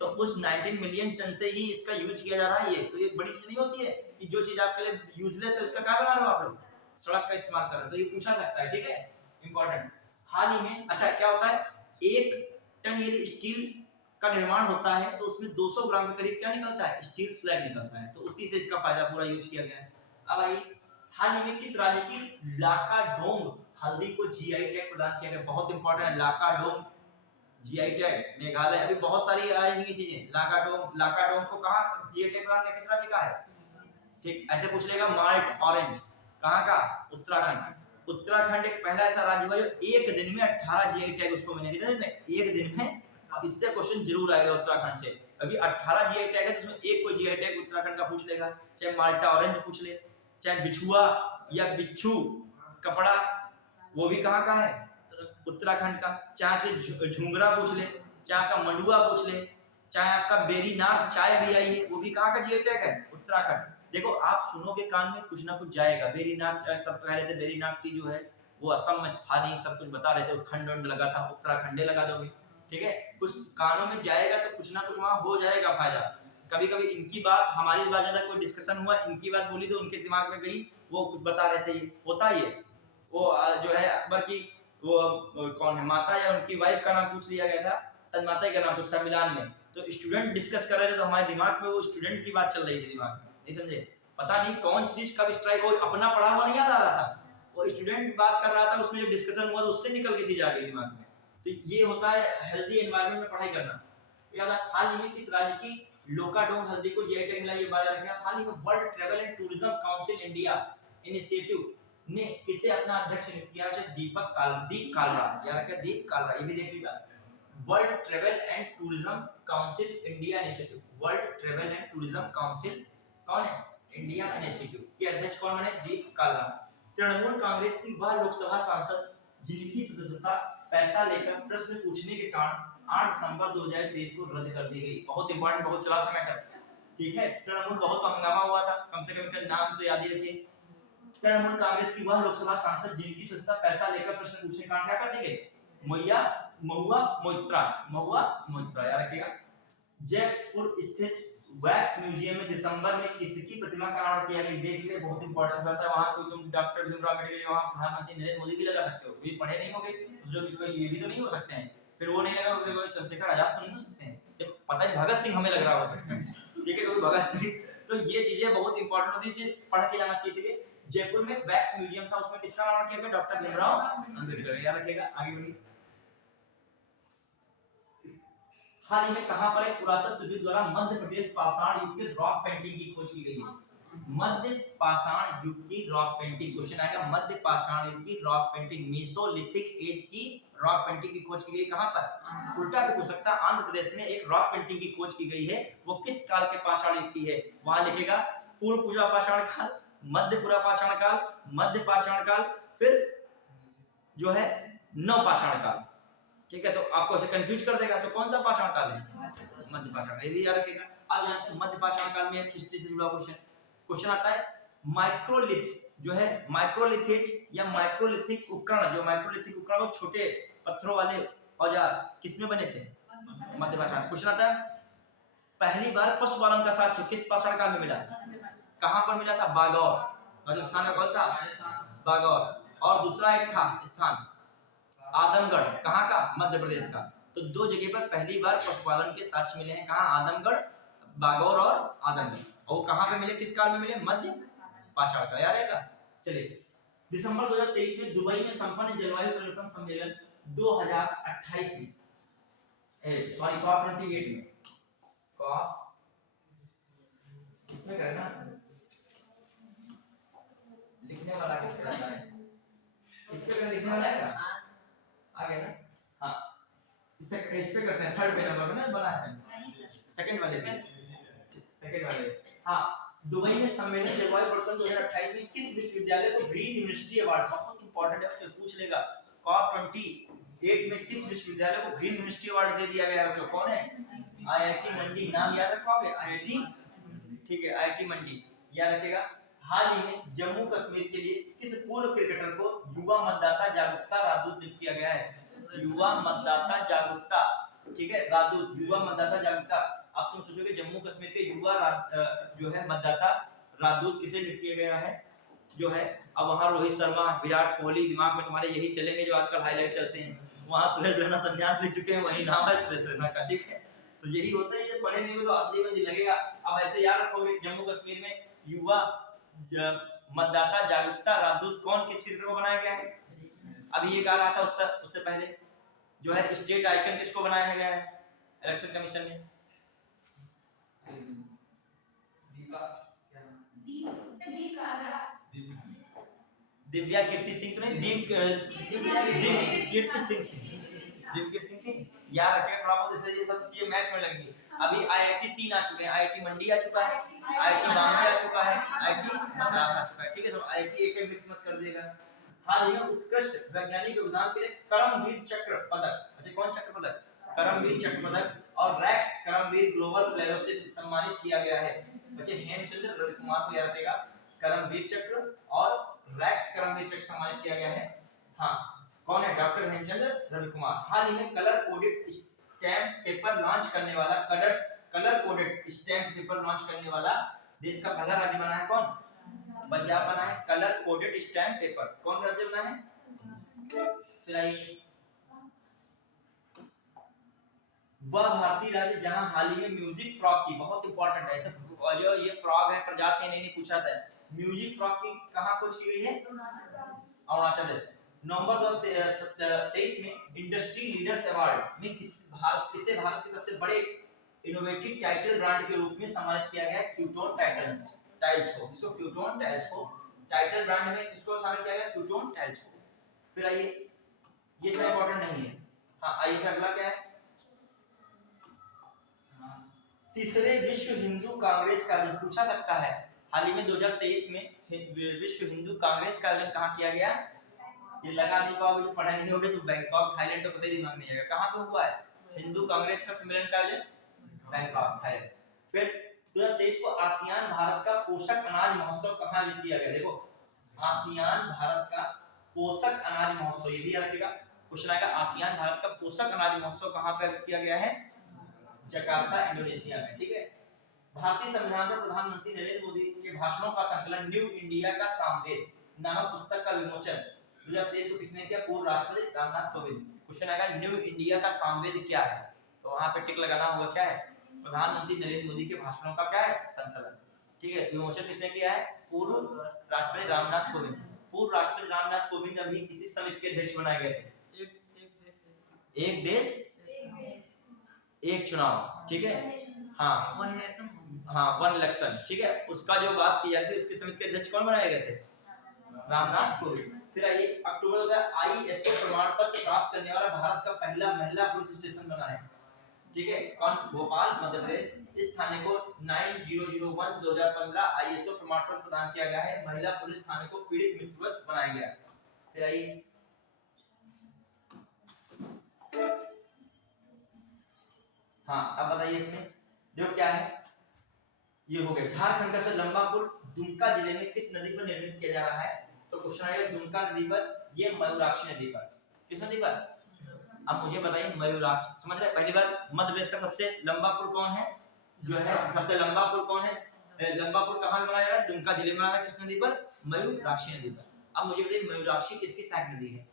तो उस 19 मिलियन टन से ही इसका यूज किया जा रहा है। ये तो ये बड़ी चीज नहीं होती है कि जो चीज आपके लिए यूजलेस है उसका क्या बना रहे हो आप लोग, सड़क का इस्तेमाल कर रहे हो, तो ये पूछा सकता है, ठीक है, इंपॉर्टेंट। हाल ही में अच्छा क्या होता है, 1 टन यदि स्टील का निर्माण होता है तो उसमें 200 ग्राम के करीब क्या निकलता है, स्टील स्लैग निकलता है, तो उसी से इसका फायदा पूरा यूज किया गया है। अब आइए, हाल ही में किस राज्य की लाकाडोंग हल्दी को GI टैग प्रदान किया गया, बहुत इंपॉर्टेंट है, लाकाडोंग GI टैग, मेघालय, अभी बहुत सारी आएंगी चीजें। लाकाडोंग को कहां GI टैग प्रदान किया, किस राज्य का है, ठीक, ऐसे पूछ लेगा। माल्ट ऑरेंज कहां का, उत्तराखंड। उत्तराखंड एक पहला ऐसा राज्य हुआ जो एक दिन में 18 GI टैग उसको मिले, कितने दिन में, एक दिन में। इससे क्वेश्चन जरूर आएगा उत्तराखंड से, अभी 18 GI टैग है तो उसमें एक कोई GI टैग उत्तराखंड का पूछ लेगा, चाहे माल्टा ऑरेंज पूछ ले, चाहे बिछुआ या बिच्छू कपड़ा, वो भी कहां का है, उत्तराखंड का, चाहे आपसे झुंगरा पूछ ले, चाहे आपका मंडुआ पूछ ले, चाहे आपका बेरीनाग चाय भी आई है, वो भी कहां का GI टैग है, उत्तराखंड। देखो आप सुनोगे कान में कुछ ना कुछ जाएगा, बेरीनाग चाय, सब कह रहे थे बेरीनाग टी जो है वो असम में था नहीं, सब कुछ बता रहे थे, खंड वंड लगा था, उत्तराखंडे लगा दोगे, ठीक है, कुछ कानों में जाएगा तो कुछ ना कुछ वहां हो जाएगा फायदा। कभी कभी इनकी बात, हमारी बात ज्यादा कोई डिस्कशन हुआ, इनकी बात बोली तो उनके दिमाग में गई, वो कुछ बता रहे थे, ये होता ही है। वो जो है अकबर की वो कौन है माता या उनकी वाइफ का नाम पूछ लिया गया था, सदमाता का नाम पूछा मिलान में, तो स्टूडेंट डिस्कस कर रहे थे तो हमारे दिमाग में वो स्टूडेंट की बात चल रही थी दिमाग में, नहीं समझे, पता नहीं कौन सी चीज कब स्ट्राइक हो, अपना पढ़ा हुआ नहीं याद आ रहा था, वो स्टूडेंट बात कर रहा था, उसमें जब डिस्कशन हुआ तो उससे निकल के चीज आ गई दिमाग में। तो ये होता है हेल्दी एनवायरनमेंट में पढ़ाई करना। याद है, हाल ही में किस राज्य की लोकाडोंग हल्दी को जीआई टैग मिला, ये बात रखेगा। हाल ही में world travel and tourism council India initiative ने किसे अपना अध्यक्ष नियुक्त किया है? दीप कालरा, याद रखिए दीप कालरा, ये भी देख लीजिए। World travel and tourism council India initiative, world travel and tourism council कौन है? इंडिया इनिशिएटिव के अध्यक्ष कौन बने? दीप कालरा। तृणमूल कांग्रेस की वह लोकसभा सांसद जिनकी सदस्यता पैसा लेकर प्रश्न पूछने के कारण 8 दिसंबर 2023 को रद्द कर दी गई। बहुत इंपॉर्टेंट, बहुत चला था मैटर, ठीक है। तृणमूल बहुत हंगामा हुआ था, कम से कम इनका नाम तो याद ही रखिए। तृणमूल कांग्रेस की वह लोकसभा सांसद जिनकी सदस्यता पैसा लेकर प्रश्न पूछने के कारण क्या कर दी गई? महुआ मोइत्रा, याद रखिएगा। जयपुर स्थित वैक्स म्यूजियम में दिसंबर में किसकी प्रतिमा का अनावरण किया गया? देख लीजिए, बहुत इंपॉर्टेंट होता है। वहां कोई तुम डॉक्टर भीमराव अम्बेडकर, वहां प्रधानमंत्री नरेंद्र मोदी भी लगा सकते हो, ये पढ़े नहीं होगे जो कि कोई ये भी तो नहीं हो सकते हैं, फिर वो नहीं लगा तो फिर चंद्रशेखर आजाद तो नहीं हो सकते हैं, जब पता नहीं भगत सिंह हमें लग रहा हो सकता है, ठीक है, कोई भगत सिंह। तो ये चीजें बहुत इंपॉर्टेंट होती है, पढ़ के जाना चाहिए। जयपुर में वैक्स म्यूजियम था, उसमें किसका अनावरण किया गया? डॉक्टर भीमराव अम्बेडकर, याद रखिएगा। आगे बढ़िए। हाल ही में कहां पर एक पुरातत्वविद द्वारा मध्य प्रदेश पाषाण युग की रॉक पेंटिंग की खोज की गई है? मध्य पाषाण युग की रॉक पेंटिंग, क्वेश्चन आएगा। मध्य पाषाण युग की रॉक पेंटिंग, मेसोलिथिक एज की रॉक पेंटिंग की खोज की गई कहां पर? उल्टा भी पूछ सकता, आंध्र प्रदेश में एक रॉक पेंटिंग की खोज की गई है, वो किस काल के पाषाण युग की है? वहां लिखेगा पूर्व पूजा पाषाण काल, मध्य पूरा पाषाण काल, मध्य पाषाण काल, फिर जो है नव पाषाण काल, ठीक है। तो आपको ऐसे कंफ्यूज कर देगा, तो कौन सा पाषाण काल है? मध्य पाषाण, ये भी याद रखिएगा। अब जानते हैं मध्य पाषाण काल में एक हिस्ट्री से जुड़ा क्वेश्चन आता है। माइक्रोलिथ जो है, माइक्रोलिथेज या माइक्रोलिथिक उपकरण, जो माइक्रोलिथिक उपकरण वो छोटे पत्थरों वाले औजार किसमें बने थे? मध्य पाषाण। क्वेश्चन आता है पहली बार पशुपालन का साक्ष्य किस पाषाण काल में मिला? कहां पर मिला था? बागौर, राजस्थान का कौन था? बागौर। और दूसरा एक था स्थान आदमगढ़, कहां का? मध्य प्रदेश का। तो दो जगह पर पहली बार पशुपालन के साक्ष्य मिले हैं, कहां? आदमगढ़, बागौर और आदमगढ़। और कहां पे मिले? किस काल में मिले? मध्य पाषाण काल, याद रहेगा। चलिए, दिसंबर 2023 में दुबई में संपन्न जलवायु परिवर्तन सम्मेलन 2028 में, सॉरी कॉप 28 में, कॉप इसमें करना, लिखने वाला किसका रहता है? इस पे कर लिखने वाला है, आ गया ना? हाँ, इस पे करते हैं, थर्ड पे नंबर पे ना बना है, सेकंड वाले पे, सेकंड वाले। हाँ, दुबई में सम्मेलन जलवायु परिवर्तन 2028 में किस विश्वविद्यालय को ग्रीन यूनिवर्सिटी अवार्ड, बहुत इंपॉर्टेंट है, आपसे पूछ लेगा, कॉप 28 में किस विश्वविद्यालय को ग्रीन यूनिवर्सिटी अवार्ड दे दिया गया है? जो कौन है? आईआईटी मंडी, नाम याद रखोगे, आईआईटी, ठीक है, आईआईटी मंडी, याद रखिएगा। हाल ही में जम्मू कश्मीर के लिए किस पूर्व क्रिकेटर को युवा मतदाता जागरूकता राजदूत नियुक्त किया गया है? युवा मतदाता जागरूकता, ठीक है, राजदूत, युवा मतदाता जागरूकता। अब तुम सोचोगे जम्मू कश्मीर के युवा जो है मतदाता राजदूत किसे नियुक्त किया गया है? जो है, अब वहां रोहित शर्मा, विराट कोहली, दिमाग में तुम्हारे यही चलेंगे जो आजकल हाईलाइट चलते हैं, वहां सुरेश रैना संन्यास ले चुके हैं, वही नाम है सुरेश रैना का, ठीक है। तो यही होता है, ये पढ़ेंगे तो आदमी में लगेगा। अब ऐसे याद रखोगे जम्मू कश्मीर में युवा मतदाता जागरूकता राजदूत कौन किस क्रिकेटर को बनाया गया है? अभी ये कह रहा था उससे पहले जो है स्टेट आइकन किसको बनाया गया है इलेक्शन कमीशन ने? दिव्या कीर्ति सिंह तो नहीं, कीर्ति सिंह थी, याद रखिए थोड़ा बहुत, जैसे ये सब चीजें मैच में लगेंगी। अभी आईआईटी 3 आ चुके हैं, आईआईटी मंडी आ चुका है, आईआईटी बॉम्बे आ चुका है, आईआईटी मद्रास आ चुका है, ठीक है। सब आईआईटी एक मिक्स मत कर देगा। हाल ही में उत्कृष्ट वैज्ञानिक योगदान के लिए करमवीर चक्र पदक, अच्छा कौन चक्र पदक? करमवीर चक्र पदक और रैक्स करमवीर ग्लोबल फेलोशिप से सम्मानित किया गया है। बच्चे हेमचंद्र रवि कुमार को याद रखेगा, करमवीर चक्र और रैक्स करमवीर चक्र सम्मानित किया गया है। हाँ, कौन है? डॉक्टर हेमचंद्र रवि कुमार। हाल ही में colour coded stamp paper launch करने वाला देश का पहला राज्य बना है कौन? पंजाब बना है। कलर कोडेड स्टैम्प पेपर कौन राज्य बना है? फिर आइए, वह भारतीय राज्य जहां हाल ही में म्यूजिक फ्रॉग की, बहुत इंपॉर्टेंट है, जो ये फ्रॉग है प्रजाति नहीं पूछा था, म्यूजिक फ्रॉग की कहां खोज की गई है? अरुणाचल प्रदेश। नवंबर 2023 में इंडस्ट्री लीडर्स अवार्ड में किसे भारत के सबसे बड़े इनोवेटिव टाइटल ब्रांड के रूप में सम्मानित किया गया क्यूटोन टाइल्स को। इसको क्यूटोन टाइल्स को टाइटल ब्रांड में किसको शामिल किया गया? क्यूटोन टाइल्स को। फिर आइए, ये इतना इंपॉर्टेंट नहीं है। हाँ आइए फिर अगला क्या है? तीसरे विश्व हिंदू कांग्रेस का आयोजन पूछा सकता है। हाल ही में 2023 में विश्व हिंदू कांग्रेस का आयोजन कहाँ किया गया? ये लगा नहीं पाओगे, जो पढ़ा नहीं होगे तो बैंकॉक थाईलैंड तो पता ही दिमाग में आएगा। कहाँ पे हुआ है हिंदू कांग्रेस का सम्मेलन का आयोजन? Bangkok Thailand. फिर 2023 को आसियान भारत का पोषक अनाज महोत्सव कहाँ आयोजित किया गया? देखो आसियान भारत का पोषक अनाज महोत्सव, ये भी याद रखिएगा, क्वेश्चन आएगा। आसियान भारत का पोषक अनाज महोत्सव कहाँ पे आयोजित किया गया है? जकार्ता इंडोनेशिया में। ठीक है। भारतीय संविधान पर प्रधानमंत्री नरेंद्र मोदी के भाषणों का संकलन न्यू इंडिया का सामवेद नामक पुस्तक का विमोचन 2023 को किसने किया? पूर्व राष्ट्रपति रामनाथ कोविंद। क्वेश्चन आएगा न्यू इंडिया का सामवेद क्या है? तो वहां पे टिक लगाना होगा। क्या है? प्रधानमंत्री नरेंद्र मोदी के भाषणों का क्या है? संकलन। ठीक है। विमोचन किसने किया है? पूर्व राष्ट्रपति रामनाथ कोविंद। पूर्व राष्ट्रपति रामनाथ कोविंद अभी किसी समिति के अध्यक्ष बनाए गए थे? एक देश एक चुनाव। ठीक है। हाँ वन इलेक्शन। ठीक है। उसका जो बात की जाती है, उसकी समिति के अध्यक्ष कौन बनाए गए थे? रामनाथ कोविंद। फिर आइए, अक्टूबर 2000 ISO प्रमाण पत्र प्राप्त करने वाला भारत का पहला महिला पुलिस स्टेशन बना है। ठीक है। कौन? भोपाल मध्य प्रदेश। इस थाने को 9001 2015 ISO प्रमाण पत्र प्रदान किया गया है। महिला पुलिस थाने को पीड़ित मित्रवत बनाया गया। फिर आइए, हाँ अब बताइए इसमें देखो क्या है। ये हो गया। झारखंड का सबसे लंबा पुल दुमका जिले में किस नदी पर निर्मित किया जा रहा है? तो क्वेश्चन आएगा दुमका नदी पर, ये मयूराक्षी नदी पर। किस नदी पर? अब मुझे बताइए मयूराक्षी, समझ रहे? पहली बार मध्य प्रदेश का सबसे लंबा पुल कौन है? जो है सबसे लंबा पुल कौन है? लंबा पुल कहां बनाया जा रहा है? दुमका जिले में बनाया। किस नदी पर? मयूराक्षी नदी पर। अब मुझे बताइए मयूराक्षी किसकी सहायक नदी है?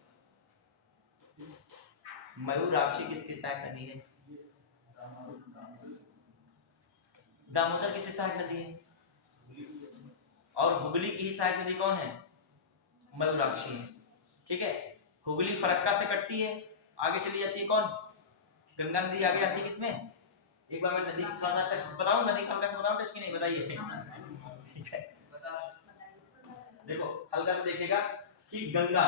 मयूराक्षी किसकी सहायक नदी है? दामोदर किसकी सहायक नदी है? और हुगली की सहायक नदी कौन है? मयूराक्षी है। ठीक है। हुगली फरक्का से कटती है, आगे चली जाती है कौन? गंगा नदी आगे आती है किसमें? एक बार मैं नदी थोड़ा सा टेस्ट बताऊं, नदी का हल्का सा बताऊं टेस्ट की नहीं? बताइए। ठीक है। देखो हल्का सा देखिएगा कि गंगा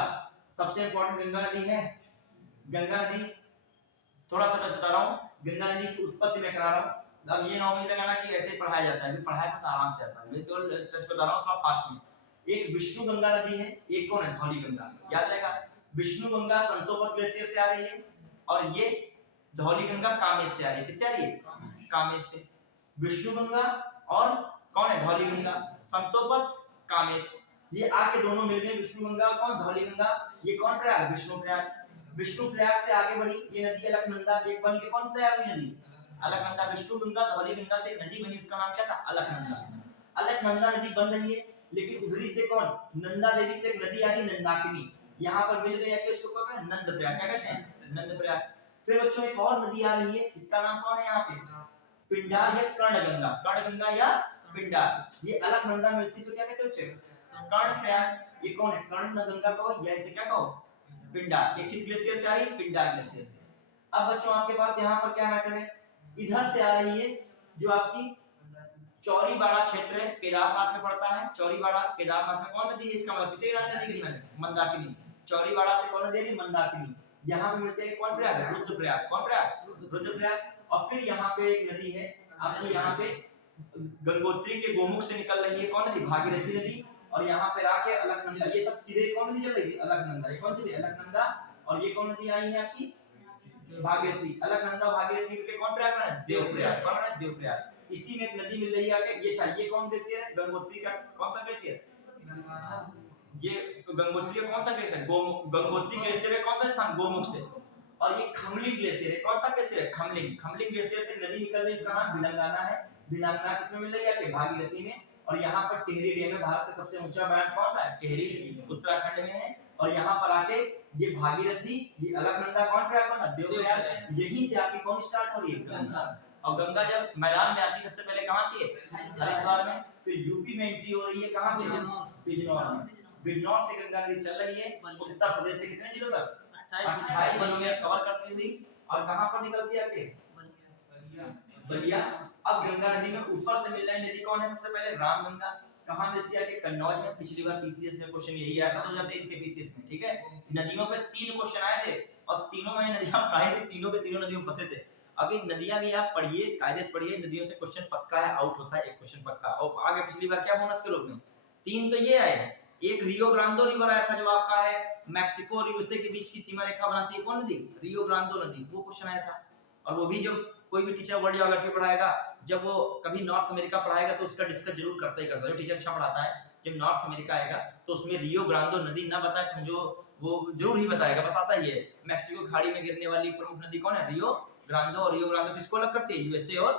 सबसे इंपॉर्टेंट गंगा नदी है। गंगा नदी थोड़ा सा टेस्ट बता रहा हूं, गंगा नदी की उत्पत्ति में करा रहा हूं। अब ये नॉर्मली लगाना कि ऐसे पढ़ाया जाता है, पढ़ाया तो आराम से आता है, मैं केवल टेस्ट बता रहा हूं थोड़ा फास्ट में। एक विष्णु गंगा नदी है, एक कौन है? धौली गंगा। याद रहेगा, विष्णु गंगा संतोपत ग्लेशियर से आ रही है और ये धौली गंगा कामेश से आ रही है। किससे आ रही है? कामेश से। विष्णु गंगा और कौन है? धौली गंगा। संतोपत कामेश, ये आके दोनों मिल गए, विष्णु गंगा कौन? धौली गंगा। ये कौन प्रयाग? विष्णु प्रयाग। विष्णु प्रयाग से आगे बढ़ी ये नदी अलकनंदा, एक बन के कौन तैयार हुई नदी? अलकनंदा। विष्णु गंगा धौली गंगा से नदी बनी, उसका नाम क्या था? अलकनंदा। अलकनंदा नदी बन रही है, लेकिन उधरी से कौन? नंदा देवी से एक नदी आ रही मंदाकिनी, यहाँ पर मिल गई आके, उसको कहते हैं नंद प्रयाग। क्या कहते हैं? नंद प्रयाग। फिर बच्चों एक और नदी आ रही है, इसका नाम कौन है यहाँ पे? पिंडार या कर्णगंगा। कर्णगंगा या पिंडार। ये अलकनंदा मिलती से क्या कहते हैं बच्चे? कर्ण प्रयाग। ये कौन है? कर्ण गंगा कहो या इसे क्या कहो? पिंडार। ये किस ग्लेशियर से आ रही है? पिंडार ग्लेशियर से। अब बच्चों आपके पास यहाँ पर क्या मैटर है? इधर से आ रही है जो आपकी चौरीबाड़ा क्षेत्र है, केदारनाथ में पड़ता है। चौरीबाड़ा केदारनाथ में कौन नदी है? इसका मतलब किसे नदी है? मंदाकिनी। चौरीबाड़ा से कौन नदी है? मंदाकिनी। यहाँ पे मिलते हैं कौन प्रयाग? रुद्रप्रयाग। कौन प्रयाग? रुद्रप्रयाग। और फिर यहाँ पे एक नदी है आपकी, यहाँ पे गंगोत्री के गोमुख से निकल रही है कौन नदी? भागीरथी नदी। और यहाँ पे आके अलकनंदा, ये सब सीधे कौन नदी चल रही है? अलकनंदा। ये कौन सी? अलकनंदा। और ये कौन नदी आई है आपकी? भागीरथी। अलकनंदा भागीरथी के कौन प्रयाग बना? देवप्रयाग। कौन बना? देवप्रयाग। इसी में एक नदी मिल रही है आके, ये चाहिए कौन ग्लेशियर है? गंगोत्री का कौन सा ग्लेशियर? ये गंगोत्री का कौन सा ग्लेशियर? गंगोत्री ग्लेशियर है कौन सा स्थान? गोमुख से। और ये खमलिंग ग्लेशियर है, कौन सा ग्लेशियर है? खमलिंग। खमलिंग ग्लेशियर से नदी निकल रही है, उसका नाम बिलंगाना है। बिलंगाना किसमें मिल रही है आके? भागीरथी में। और यहाँ पर टिहरी डैम है, भारत का सबसे ऊंचा डैम कौन सा है? टिहरी, उत्तराखंड में है। और यहाँ पर आके ये भागीरथी, ये अलकनंदा कौन प्रयाग बना? देवप्रयाग। यहीं से आपकी कौन स्टार्ट हो रही है? गंगा। और गंगा जब मैदान में आती सबसे पहले कहाँ आती है? हरिद्वार में। फिर यूपी में एंट्री हो रही है कहाँ पे? बिजनौर में। बिजनौर से गंगा नदी चल रही है उत्तर प्रदेश से कितने जिलों तक? 28 जिलों में कवर करती हुई। और कहाँ पर निकलती है आके? बलिया। अब गंगा नदी में ऊपर से मिलने वाली नदी कौन है सबसे पहले? रामगंगा। कहाँ मिलती है? कि कन्नौज में। पिछली बार पीसीएस में क्वेश्चन यही आया था 2023 के पीसीएस में, ठीक है। नदियों पे 3 क्वेश्चन आए थे और तीनों में नदियां पढ़ाई थी, तीनों के तीनों नदियों में फंसे थे। अभी नदियां भी आप पढ़िए, कायदे से पढ़िए, नदियों से क्वेश्चन पक्का है, आउट होता है एक क्वेश्चन पक्का। और आगे पिछली बार क्या बोनस के रूप में 3 तो ये आए, एक रियो ग्रांडो रिवर आया था जो आपका है मैक्सिको और यूएसए के बीच की सीमा रेखा बनाती है, कौन नदी? रियो ग्रांडो नदी, वो क्वेश्चन आया था। और वो भी जब कोई भी टीचर वर्ल्ड ज्योग्राफी पढ़ाएगा, जब वो कभी नॉर्थ अमेरिका पढ़ाएगा तो उसका डिस्कस जरूर करता ही करता है। जो टीचर अच्छा पढ़ाता है जब नॉर्थ अमेरिका आएगा तो उसमें रियो ग्रांडो नदी ना बताए समझो वो जरूर ही बताएगा, बताता ही है। मैक्सिको खाड़ी में गिरने वाली प्रमुख नदी कौन है? रियो ग्रांडो। और रियो ग्रांडो किसको अलग करती है? यूएसए और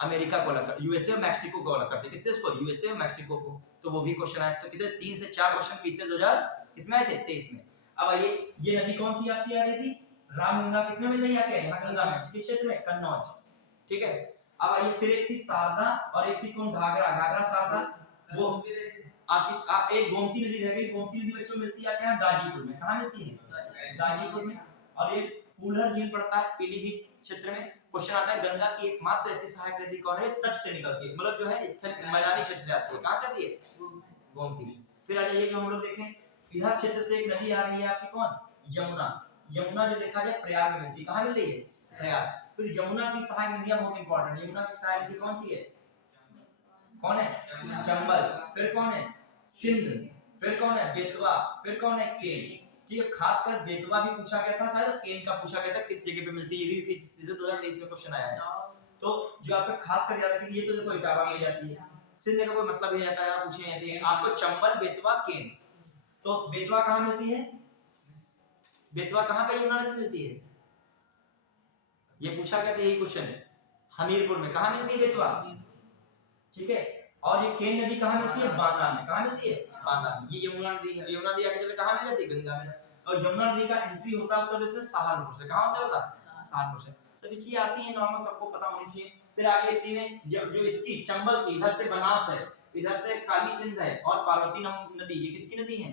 अमेरिका को अलग, यूएसए और मैक्सिको को अलग करते हैं। किस देश को? यूएसए और मैक्सिको को। तो वो भी क्वेश्चन आया। तो कितने 3 से 4 क्वेश्चन पीछे 2000 इसमें आए थे 23 में। अब आइए ये नदी कौन सी आपकी आ रही थी? रामगंगा। किसमें मिल रही है? यहाँ गंगा में। किस क्षेत्र में? कन्नौज, ठीक है। अब आइए फिर एक थी शारदा और एक थी कौन? घाघरा। घाघरा शारदा वो एक गोमती नदी रह गई। गोमती नदी बच्चों मिलती है क्या? गाजीपुर में। कहाँ मिलती है? गाजीपुर में। और एक फूलर झील पड़ता है पीलीभीत क्षेत्र में। क्वेश्चन आता है गंगा की एकमात्र ऐसी सहायक नदी कौन है? तट से निकलती है, मतलब जो है स्थल मैदानी क्षेत्र से आती है। कहां से आती है? गोमती। फिर आ जाइए जो हम लोग देखें इधर क्षेत्र से एक नदी आ रही है आपकी कौन? यमुना। यमुना जो देखा जाए प्रयाग में मिलती है। कहां मिल रही है? प्रयाग। फिर यमुना की सहायक नदियां बहुत इंपॉर्टेंट। यमुना की सहायक नदी कौन सी है? कौन है? चंबल। फिर कौन है? सिंध। फिर कौन है? बेतवा। फिर कौन है? केन। ठीक है, खासकर बेतवा भी पूछा गया था, शायद केन का पूछा गया था किस जगह पे मिलती है, ये भी इस 2023 में क्वेश्चन आया है। तो जो आपका खास कर याद रखेंगे ये तो देखो इटावा में जाती है। सिंध का कोई मतलब नहीं आता है, आप पूछे जाते हैं आपको चंबल बेतवा केन। तो बेतवा कहां मिलती है? बेतवा कहां पे यमुना नदी मिलती है? ये पूछा गया था, यही क्वेश्चन है। हमीरपुर में। कहां मिलती है बेतवा? ठीक है। और ये केन नदी कहां मिलती है? बांदा में। कहां मिलती है? बांदा में। ये यमुना नदी है। यमुना नदी आगे चले कहां मिल जाती है? गंगा में। और यमुना नदी का एंट्री होता है उत्तर प्रदेश में सहारनपुर से। कहां से होता है? सहारनपुर से। सभी चीजें आती हैं नॉर्मल, सबको पता होनी चाहिए। फिर आगे इसी में जो इसकी चंबल की इधर से बनास है, इधर से काली सिंध है और पार्वती नदी, ये किसकी नदी है?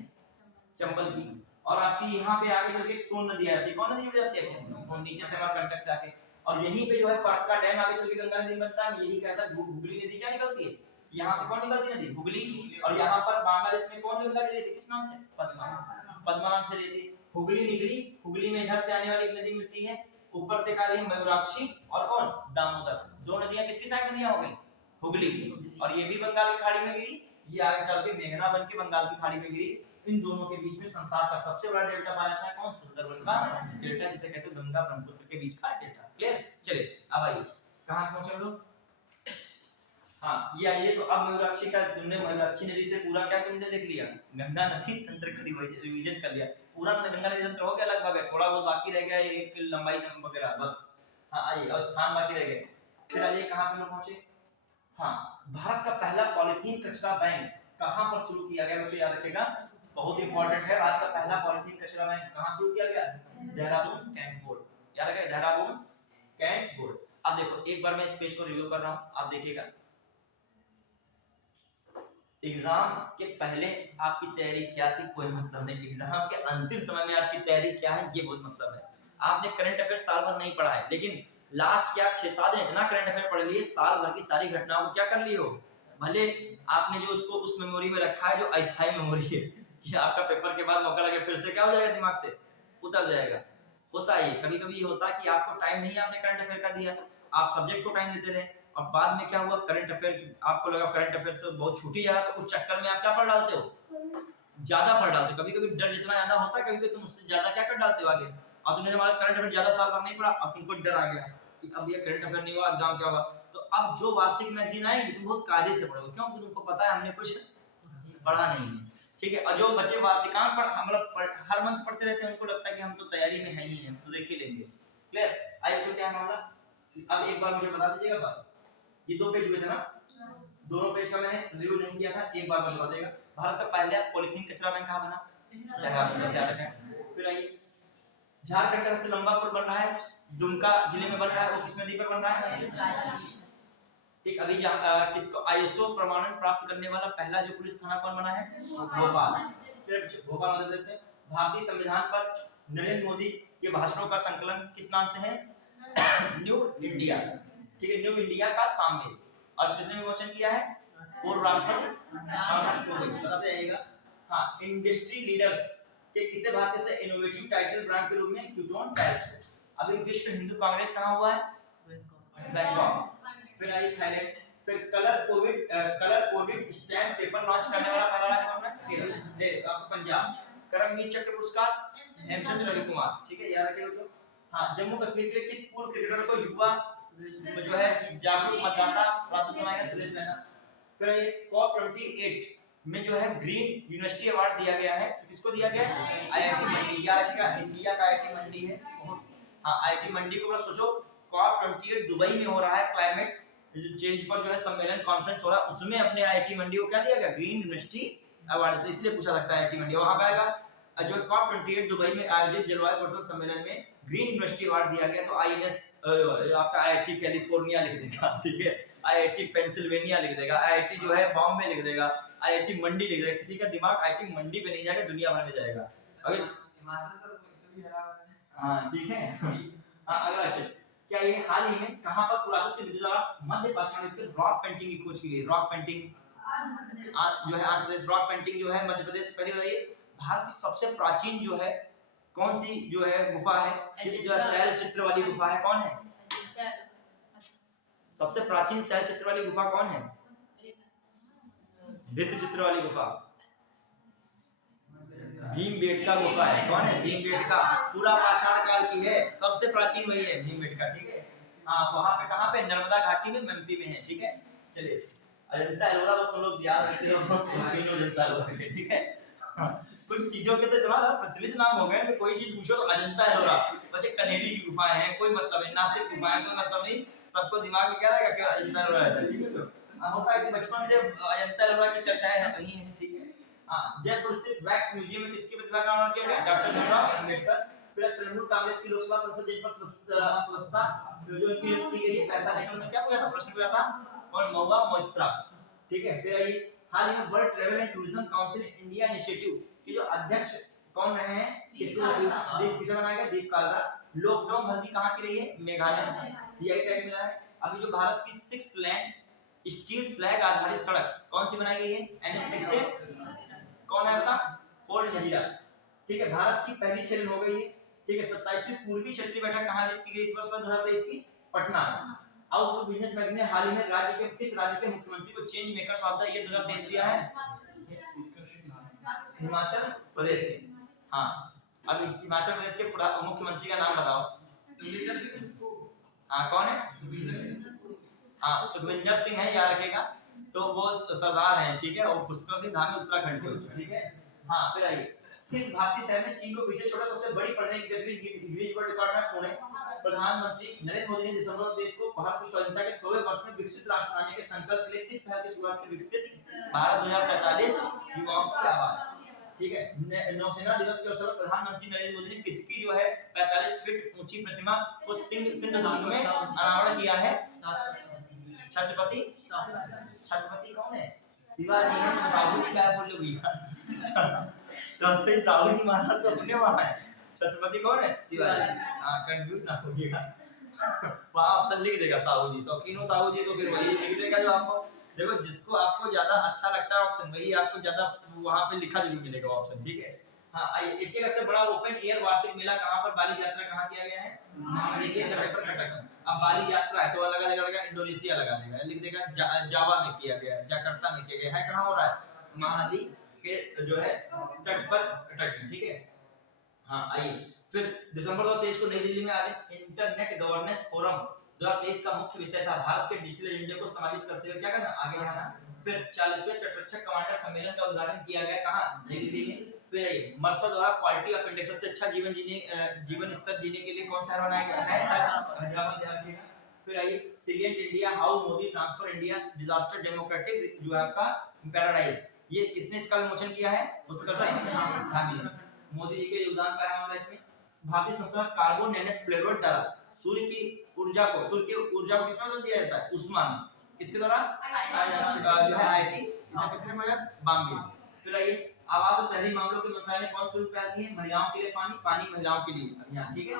चंबल की। और आपकी यहाँ पे आगे चल के सोन नदी आ जाती है। कौन नदी जुड़ जाती है? सोन, नीचे से हमारा कंटक से आके। और यहीं पे जो है फरक्का डैम आगे चल के गंगा नदी बनता है। यही कहता है हुगली नदी क्या निकलती है? यहाँ से कौन निकलती है नदी? हुगली। और यहाँ पर बांग्लादेश में कौन गंगा चली थी? किस नाम से? पद्मा। पद्मा नाम से लेती है। हुगली निकली, हुगली में इधर से आने वाली एक नदी मिलती है, ऊपर से काली मयूराक्षी और कौन? दामोदर। दो नदियां किसकी साइड नदियां हो गई? हुगली की। और ये भी बंगाल की खाड़ी में गिरी, ये आगे चल के मेघना बन के बंगाल की खाड़ी में गिरी। इन दोनों के बीच में संसार का सबसे बड़ा डेल्टा पाया जाता है कौन? सुंदरबन का डेल्टा, जिसे कहते हैं गंगा ब्रह्मपुत्र के बीच का डेल्टा। क्लियर? चलिए अब आइए कहां पहुंचे हम लोग? हाँ ये आइए। तो अब मयूराक्षी का तुमने मयूराक्षी नदी से पूरा क्या तुमने देख लिया? गंगा नदी तंत्र का रिवीजन कर लिया। पूरा गंगा नदी तंत्र हो गया लगभग है, थोड़ा बहुत बाकी रह गया एक लंबाई वगैरह बस। हाँ आइए, और स्थान बाकी रह गए। फिर आइए कहां पे लोग पहुंचे? हाँ, भारत का पहला पॉलीथीन कचरा बैंक कहां पर शुरू किया गया? बच्चों याद रखिएगा, बहुत इंपॉर्टेंट है। भारत का पहला पॉलीथीन कचरा बैंक कहां शुरू किया गया? Dehradun cantt board. याद रखिएगा, देहरादून कैंट बोर्ड। अब देखो एक बार मैं इस पेज को रिव्यू कर रहा हूं, आप देखिएगा। एग्जाम के पहले आपकी तैयारी क्या थी कोई मतलब नहीं, एग्जाम के अंतिम समय में आपकी तैयारी क्या है ये बहुत मतलब है। आपने करंट अफेयर साल भर नहीं पढ़ा है, लेकिन लास्ट क्या 6-7 दिन इतना करंट अफेयर पढ़ लिए, साल भर की सारी घटनाओं को क्या कर लिए हो। भले आपने जो उसको उस मेमोरी में रखा है जो अस्थायी मेमोरी है, ये आपका पेपर के बाद मौका लगे फिर से क्या हो जाएगा, दिमाग से उतर जाएगा। होता है कभी कभी होता है कि आपको टाइम नहीं, आपने करंट अफेयर का दिया, आप सब्जेक्ट को टाइम देते रहे और बाद में क्या हुआ, करंट अफेयर आपको लगा करंट अफेयर से बहुत छूट ही आया, तो उस चक्कर में आप क्या पढ़ डालते हो, ज्यादा पढ़ डालते हो। कभी कभी डर जितना ज्यादा होता है, कभी कभी तुम उससे ज्यादा क्या कर डालते हो आगे। अब तुमने हमारा करंट अफेयर ज्यादा साल भर नहीं पढ़ा, अब तुमको डर आ गया कि अब ये करंट अफेयर नहीं हुआ, एग्जाम क्या होगा। तो अब जो वार्षिक मैगजीन आएगी तुम बहुत कायदे से पढ़ोगे, क्यों? क्योंकि तुमको पता है हमने कुछ पढ़ा नहीं है, ठीक है। और जो बच्चे वार्षिकांक मतलब हर मंथ पढ़ते रहते हैं, उनको लगता है कि हम तो तैयारी में है ही हैं, तो देख ही लेंगे। क्लियर? आइए क्या है मामला, अब एक बार मुझे बता दीजिएगा बस। ये 2 पेज हुए थे ना, दोनों पेज का मैंने रिव्यू नहीं किया था, एक बार बता देगा। भारत का पहला पॉलीथीन कचरा बैंक कहां बना? देहरादून में। याद रखें। फिर आइए, झारखंड का सबसे लंबा पुल बन रहा है, दुमका जिले में बन रहा है, वो किस नदी पर बन रहा है? ठीक, अभी किसको आईएसओ प्रमाणन प्राप्त करने वाला पहला जो पुलिस थाना कौन बना है? भोपाल। भोपाल मध्य प्रदेश में। भारतीय संविधान पर नरेंद्र मोदी के भाषणों का संकलन किस नाम से है? न्यू इंडिया, ठीक है, न्यू इंडिया का साम्य। और किसने विमोचन किया है? पूर्व राष्ट्रपति रामनाथ कोविंद, बताते जाइएगा। हाँ, इंडस्ट्री लीडर्स के किसे भारत से इनोवेटिव टाइटल ब्रांड के रूप में क्यूटोन टाइल्स। अभी विश्व हिंदू कांग्रेस कहाँ हुआ है? बैंकॉक। फिर आई थाईलैंड। फिर colour coded stamp paper launch करने वाला पहला राज्य कौन है? केरल। आपका पंजाब। करमवीर चक्र पुरस्कार हेमचंद रवि कुमार, ठीक है, याद रखिए बच्चों। हाँ, जम्मू कश्मीर के लिए किस पूर्व क्रिकेटर को युवा जो है जागरूक मतदाता राष्ट्र बनाएगा? सुरेश रैना। फिर ये COP28 में जो है ग्रीन यूनिवर्सिटी अवार्ड दिया गया है, तो किसको दिया गया है? IIT मंडी, याद रखिएगा, इंडिया का IIT मंडी है। हाँ, IIT मंडी को बस सोचो, COP28 दुबई में हो रहा है, क्लाइमेट चेंज पर जो है सम्मेलन कॉन्फ्रेंस हो रहा है, उसमें अपने IIT मंडी को क्या दिया गया? Green university award. तो इसलिए पूछा सकता है IIT मंडी वहां पे आएगा। जो COP28 दुबई में आयोजित जलवायु परिवर्तन सम्मेलन में ग्रीन यूनिवर्सिटी अवार्ड दिया गया, तो INS आपका IIT कैलिफोर्निया लिख देगा, ठीक है, IIT पेंसिल्वेनिया लिख देगा, IIT जो है बॉम्बे लिख देगा, IIT मंडी लिख देगा। किसी का दिमाग IIT मंडी पे नहीं जाएगा, दुनिया भर में जाएगा। अगर हाँ, ठीक है। हाँ, अगला क्वेश्चन, क्या ये हाल ही में कहां पर पुरातत्व विद्यालय द्वारा मध्य पाषाण युग के रॉक पेंटिंग की खोज की गई? रॉक पेंटिंग जो है आंध्र प्रदेश, रॉक पेंटिंग जो है मध्य प्रदेश। पहली बार ये भारत की सबसे प्राचीन जो है कौन सी जो है गुफा है? ये जो शैल चित्र वाली गुफा है, कौन है? सबसे प्राचीन शैल चित्र वाली गुफा कौन है? भित्ति चित्र वाली गुफा भीमबेटका गुफा है। कौन है? भीमबेटका, पूरा पाषाण काल की है, सबसे प्राचीन वही है भीमबेटका, ठीक है। हाँ, वहां पे कहां पे? नर्मदा घाटी में, मम्पी में है, ठीक है। चलिए, अजंता एलोरा बस तुम लोग याद रखते हो, अजंता एलोरा, ठीक है। कुछ चीजों के तो इतना प्रचलित नाम हो गए, कोई चीज पूछो तो अजंता एलोरा, बच्चे कनेरी की गुफाएं हैं, कोई मतलब नहीं, नासिक गुफाएं, कोई मतलब नहीं, सबको दिमाग में क्या रहेगा कि अजंता एलोरा है, ठीक है। तो होता है कि बचपन से अजंता एलोरा की चर्चाएं हैं तो ही है, ठीक है। हां, जयपुर स्थित वैक्स म्यूजियम में किसकी प्रतिभा का अनावरण किया गया? डॉक्टर भीमराव अम्बेडकर। फिर तृणमूल कांग्रेस की लोकसभा संसद जनपद संस्था जो इनकी नियुक्ति की गई है, पैसा लेकर उन्होंने क्या पूछा था? प्रश्न पूछा था, और महुआ मोइत्रा, ठीक है। फिर आई हाल ही में world travel and tourism council India initiative के जो अध्यक्ष कौन रहे हैं? किसको दीप किसे बनाया गया? दीप कालरा। लॉकडाउन बंदी कहां की रही है? मेघालय। पीआई टैग मिला है। अभी जो भारत की 6 लेन स्टील स्लैग आधारित सड़क कौन सी बनाई गई है? NH-6 कौन है आपका? पोर्ट इंडिया, ठीक है। भारत की पहली 6 लेन हो गई है, ठीक है। 27वीं पूर्वी क्षेत्रीय बैठक कहां की गई इस वर्ष 2023 की? पटना। आउटलुक बिजनेस मैगजीन ने हाल ही में किस राज्य के मुख्यमंत्री को change makers of the year 2023 दिया है? हिमाचल प्रदेश के। हाँ, अब इस हिमाचल प्रदेश के मुख्यमंत्री का नाम बताओ। हाँ, कौन है? हाँ, सुखविंदर सिंह है, याद रखेगा। तो वो सरदार हैं, ठीक है, और पुष्कर सिंह धामी उत्तराखंड के, ठीक है। हाँ, फिर आइए, किस भारतीय शहर में चीन को पीछे छोड़ा सबसे बड़ी पढ़ने की गतिविधि गिनीज वर्ल्ड रिकॉर्ड में? पुणे। प्रधानमंत्री नरेंद्र मोदी ने दिसंबर 23 को भारत की स्वतंत्रता के 100वें वर्ष में विकसित राष्ट्र बनाने के संकल्प के लिए किस पहल की शुरुआत की? विकसित भारत 2047 युवाओं की आवाज, ठीक है। नौसेना दिवस के अवसर पर प्रधानमंत्री नरेंद्र मोदी ने किसकी जो है 45 फीट ऊंची प्रतिमा को सिंधुदुर्ग में अनावरण किया है? छत्रपति कौन है? शिवाजी है। साहू जी क्या बोल भैया? छत्रपति साहू जी महाराज तो अपने वहां है, छत्रपति कौन है? शिवाजी। हाँ, कंफ्यूज ना होइएगा, वहां ऑप्शन लिख देगा साहू जी, शौकीन हो साहू जी तो फिर वही लिख देगा जो आपको, देखो जिसको आपको ज्यादा अच्छा लगता है ऑप्शन वही आपको ज्यादा वहां पे लिखा जरूर मिलेगा ऑप्शन, ठीक है। हाँ, एशिया का सबसे बड़ा ओपन एयर वार्षिक मेला कहां पर बाली यात्रा कहां किया गया है? देखिए कटक। अब बाली यात्रा है तो अलग अलग लगा, इंडोनेशिया लगा देगा, लिख देगा जावा में किया गया है, जकार्ता में किया गया है, कहां हो रहा है? महानदी के जो है तट पर कटक में, ठीक है। हाँ, आइए, फिर दिसंबर 2023 को नई दिल्ली में आयोजित इंटरनेट गवर्नेंस फोरम 2023 का मुख्य विषय था भारत के डिजिटल एजेंडे को समाहित करते हुए क्या करना? आगे बढ़ाना। फिर 40वें तटरक्षक कमांडर सम्मेलन का उद्घाटन किया गया कहां? नई दिल्ली में। फिर मर्सर द्वारा क्वालिटी ऑफ इंडिया सबसे अच्छा जीवन स्तर जीने के लिए कौन सा शहर बनाया गया है? हैदराबाद, ध्यान रखिएगा। फिर आइए, resilient India how Modi transfer India disaster democratic जो है आपका पैराडाइज, ये किसने इसका विमोचन किया है? धामी। मोदी जी के योगदान का मामला इसमें। भारतीय संस्थान कार्बन नैनो फ्लोराइड द्वारा सूर्य की ऊर्जा को किसमें बदल दिया जाता है? ऊष्मा में। किसके द्वारा? जो है IIT, इसे किसने खोजा? बॉम्बे। फिर आइए, आवास और शहरी मामलों के मंत्रालय ने कौन सी पहल की है? महिलाओं के लिए पानी महिलाओं के लिए अभियान, ठीक है।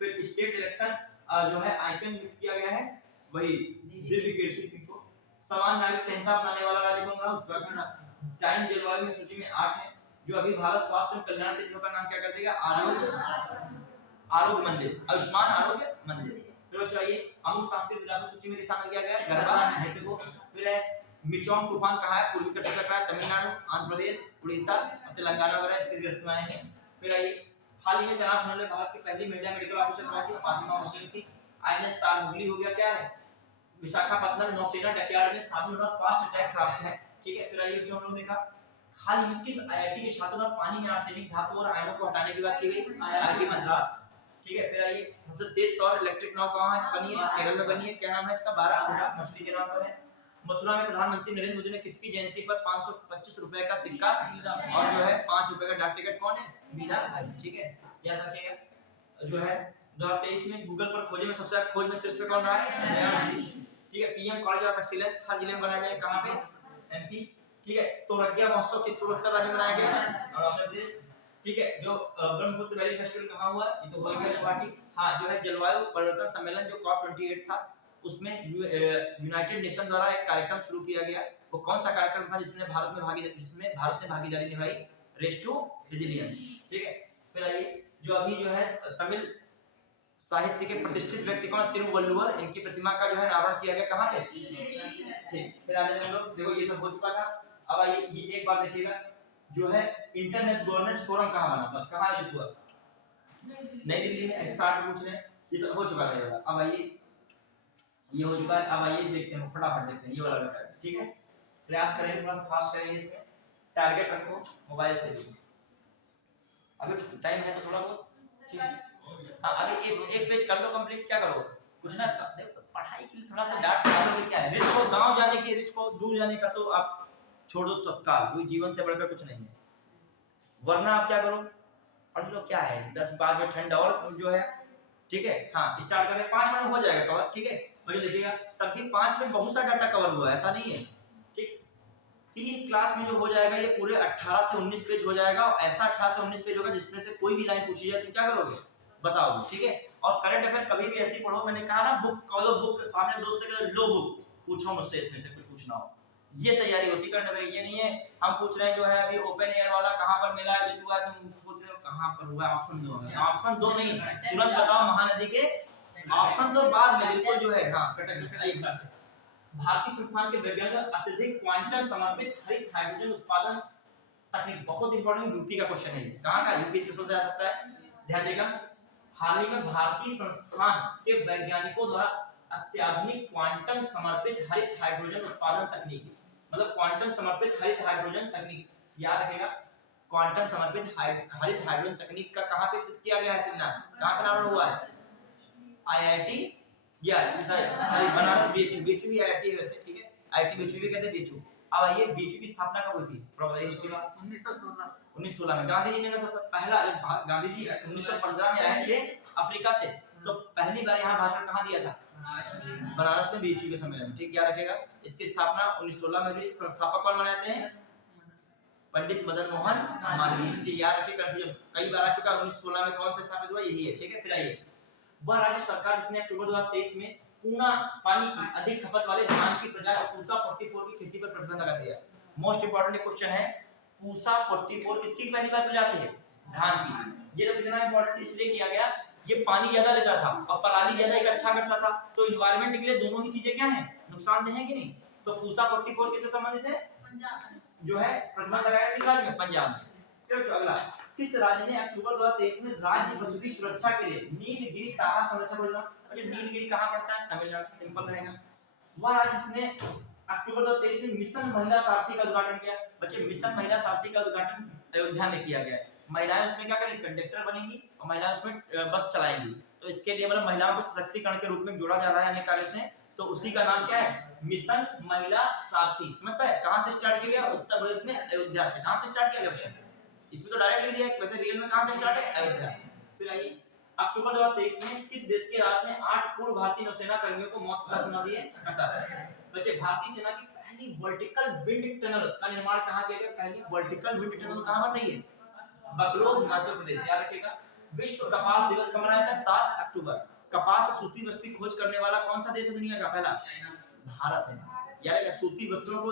फिर स्टेट इलेक्शन जो है आइकन नियुक्त किया गया है वही दिव्य कीर्ति सिंह को। समान नागरिक संहिता अपनाने वाला राज्य कौन रहा? उत्तराखंड। टाइम जलवायु में सूची में 8 है। जो अभी भारत स्वास्थ्य एवं कल्याण केंद्र का नाम क्या कर देगा? आरोग्य मंदिर, आयुष्मान आरोग्य मंदिर। फिर चाहिए अमूल सांस्कृतिक विरासत सूची में शामिल किया गया गरबा नृत्य को। फिर है मिचोंग तूफान कहाँ है? पूर्वी तट पर है, तमिलनाडु, आंध्र प्रदेश, उड़ीसा, तेलंगाना वगैरह इसके गिरफ्त आए हैं। फिर आइए हाल ही में तैनात होने वाले भारत की पहली महिला मेडिकल ऑफिसर कौन थी? फातिमा मशीन थी। आईएनएस तारमुगली हो गया क्या है? विशाखापत्तनम नौसेना डकयार्ड में शामिल होना फास्ट अटैक क्राफ्ट है। ठीक है। फिर आइए जो हम लोग देखा हाल ही में किस आईआईटी के छात्रों ने पानी में आर्सेनिक धातु और आयनों को हटाने की बात की गई? आईआईटी मद्रास। ठीक है। फिर आइए सबसे तेज सौर इलेक्ट्रिक नाव कहाँ बनी है? केरल में बनी है। क्या नाम है इसका? बाराकोटा मछली के नाम पर है। मथुरा में प्रधानमंत्री नरेंद्र मोदी ने किसकी जयंती पर 525 रुपए का सिक्का और जो है 5 रुपए का डाक टिकट कौन है? मीरा भाई। ठीक है, याद रखिएगा। जो है 2023 में गूगल पर खोजे में सबसे ज्यादा खोज में शीर्ष पे कौन रहा है? ठीक है। पीएम कॉलेज ऑफ एक्सीलेंस हर जिले में बनाया जाए, कहां पे? एमपी। ठीक है। तो रज्ञा महोत्सव किस पूर्वोत्तर राज्य में मनाया गया? अरुणाचल प्रदेश। ठीक है। जो ब्रह्मपुत्र वैली फेस्टिवल कहां हुआ? ये तो हो गया गुवाहाटी। हां, जो है जलवायु परिवर्तन सम्मेलन जो COP 28 था उसमें यूनाइटेड नेशन द्वारा एक कार्यक्रम शुरू किया गया। वो कौन सा कार्यक्रम था जिसमें भारत ने भागीदारी निभाई? Race to resilience. ठीक है। फिर आइए जो अभी जो है तमिल साहित्य के प्रतिष्ठित व्यक्ति कौन? तिरुवल्लुवर। इनकी प्रतिमा का जो है अनावरण किया गया कहां पे? ठीक। फिर आगे हम लोग देखो ये सब हो चुका था। अब आइए ये एक बार देखिएगा जो है इंटरनेशनल गवर्नेंस फोरम कहां बना? बस कहां आयोजित हुआ? नई दिल्ली में। ऐसे 60 पूछ रहे हैं, ये तो हो चुका है। अब आइए ये हो चुका है। अब आइए देखते हैं, फटाफट देखते हैं ये वाला बेटा। ठीक है। प्रयास करेंगे, थोड़ा फास्ट करेंगे इसमें। टारगेट रखो मोबाइल से भी, अभी टाइम है तो थोड़ा बहुत। ठीक है। हां, अभी एक पेज कर लो कंप्लीट। क्या करो? कुछ ना देखो, पढ़ाई के लिए थोड़ा सा डांट मारो। क्या है रिस्क हो? गांव जाने की रिस्क हो, दूर जाने का तो आप छोड़ो तत्काल, कोई जीवन से बढ़कर कुछ नहीं है। वरना आप क्या करो? पढ़ लो। क्या है 10-12 में ठंड और जो है। ठीक है। हां, स्टार्ट करें। 5 मिनट में हो जाएगा कवर। ठीक है। वही देखिएगा तब भी 5 में बहुत सा डाटा कवर हुआ है, ऐसा नहीं है। ठीक। 3 क्लास में जो हो जाएगा ये पूरे 18 से 19 पेज हो जाएगा। और ऐसा 18 से 19 पेज होगा जिसमें से कोई भी लाइन पूछी जाए तो क्या करोगे? बताओ। ठीक है। और करंट अफेयर कभी भी ऐसे पढ़ो, मैंने कहा ना बुक खोलो, बुक सामने दोस्त के लो बुक पूछो मुझसे, इसमें से कुछ पूछना हो। ये तैयारी होती करंट अफेयर। ये नहीं है हम पूछ रहे हैं जो है अभी ओपन एयर वाला कहां पर मेला आयोजित हुआ, तुम सोच रहे हो कहां पर हुआ? ऑप्शन दो। ऑप्शन दो नहीं, तुरंत बताओ। महानदी के ऑप्शन तो बाद में बिल्कुल जो है। हां, कटक एक बार से भारतीय संस्थान के वैज्ञानिक अत्यधिक क्वांटम समर्पित हरित हाइड्रोजन उत्पादन तकनीक, बहुत इंपॉर्टेंट यूपी का क्वेश्चन है। कहां का? यूपी से सोचा जा सकता है। ध्यान देगा। हाल ही में भारतीय संस्थान के वैज्ञानिकों द्वारा अत्याधुनिक क्वांटम समर्पित हरित हाइड्रोजन उत्पादन तकनीक, मतलब क्वांटम समर्पित हरित हाइड्रोजन तकनीक, याद रखेगा। क्वांटम समर्पित हरित हाइड्रोजन तकनीक का कहां पे सिद्ध किया गया है? शिलान्यास कहां पर अनावरण हुआ है? आईआईटी या बनारस बीएचयू। बीएचयू भी आईआईटी है वैसे। ठीक है। आईआईटी बीएचयू भी कहते हैं बीएचयू। अब आइए बीएचयू की स्थापना कब हुई थी? थोड़ा बताइए हिस्ट्री में। 1916 में गांधी जी ने सबसे पहला, गांधी जी 1915 में आए थे अफ्रीका से, तो पहली बार यहाँ भाषण कहाँ दिया था? बनारस में बीएचयू के सम्मेलन में। ठीक, याद रखेगा। इसकी स्थापना 1916 में हुई। संस्थापक कौन बनाते हैं? पंडित मदन मोहन मालवीय। याद रखिए, कंफ्यूजन कई बार आ चुका है। 1916 में कौन सा स्थापित हुआ? यही है। ठीक है। फिर आइए वह राज्य सरकार जिसने अक्टूबर 2023 में पूना पानी की अधिक खपत वाले धान की प्रजाति पूसा 44 की खेती पर प्रतिबंध लगा दिया। मोस्ट इंपोर्टेंट क्वेश्चन है, पूसा 44 किसकी पहली बार प्रजाति है? धान की। ये तो कितना इंपोर्टेंट इसलिए किया गया, ये पानी ज्यादा लेता था और पराली ज्यादा इकट्ठा करता था, तो एनवायरनमेंट के लिए दोनों ही चीजें क्या हैं? नुकसानदेह है कि नहीं? तो पूसा 44 किससे संबंधित है? पंजाब जो है प्रतिबंध लगाया किस राज्य में? पंजाब में। चलो अगला, किस राज्य ने अक्टूबर 2023 में राज्य पशु की सुरक्षा के लिए नीलगिरी तारा संरक्षण योजना? अच्छा, नीलगिरी कहां पड़ता है? तमिलनाडु। सिंपल रहेगा। वह राज्य जिसने अक्टूबर 2023 में मिशन महिला सारथी का उद्घाटन किया। बच्चे, मिशन महिला सारथी का उद्घाटन अयोध्या में किया गया है। महिलाएं उसमें क्या करेंगी? कंडक्टर बनेंगी और महिलाएं उसमें बस चलाएंगी। तो इसके लिए मतलब महिलाओं को सशक्तिकरण के रूप में जोड़ा जा रहा है अन्य कार्यों से। तो उसी का नाम क्या है? मिशन महिला सारथी। समझ पाए? कहां से स्टार्ट किया गया? उत्तर प्रदेश में अयोध्या से। कहां से स्टार्ट किया गया बच्चे? इसमें तो डायरेक्ट लिख दिया है, वैसे रियल में कहां से स्टार्ट है? अयोध्या। फिर आइए, अक्टूबर 2023 में किस देश के राज ने 8 पूर्व भारतीय नौसेना कर्मियों को मौत की सजा सुना दी है? कतर। बच्चे, भारतीय सेना की पहली वर्टिकल विंड टनल का निर्माण कहां किया गया? पहली वर्टिकल विंड टनल कहां बन रही है? बकलोल, हिमाचल प्रदेश। याद रखिएगा। विश्व कपास दिवस कब मनाया जाता है? 7 अक्टूबर। कपास से सूती वस्त्र की खोज करने वाला कौन सा देश है दुनिया का पहला? भारत है। यार सूती वस्त्रों को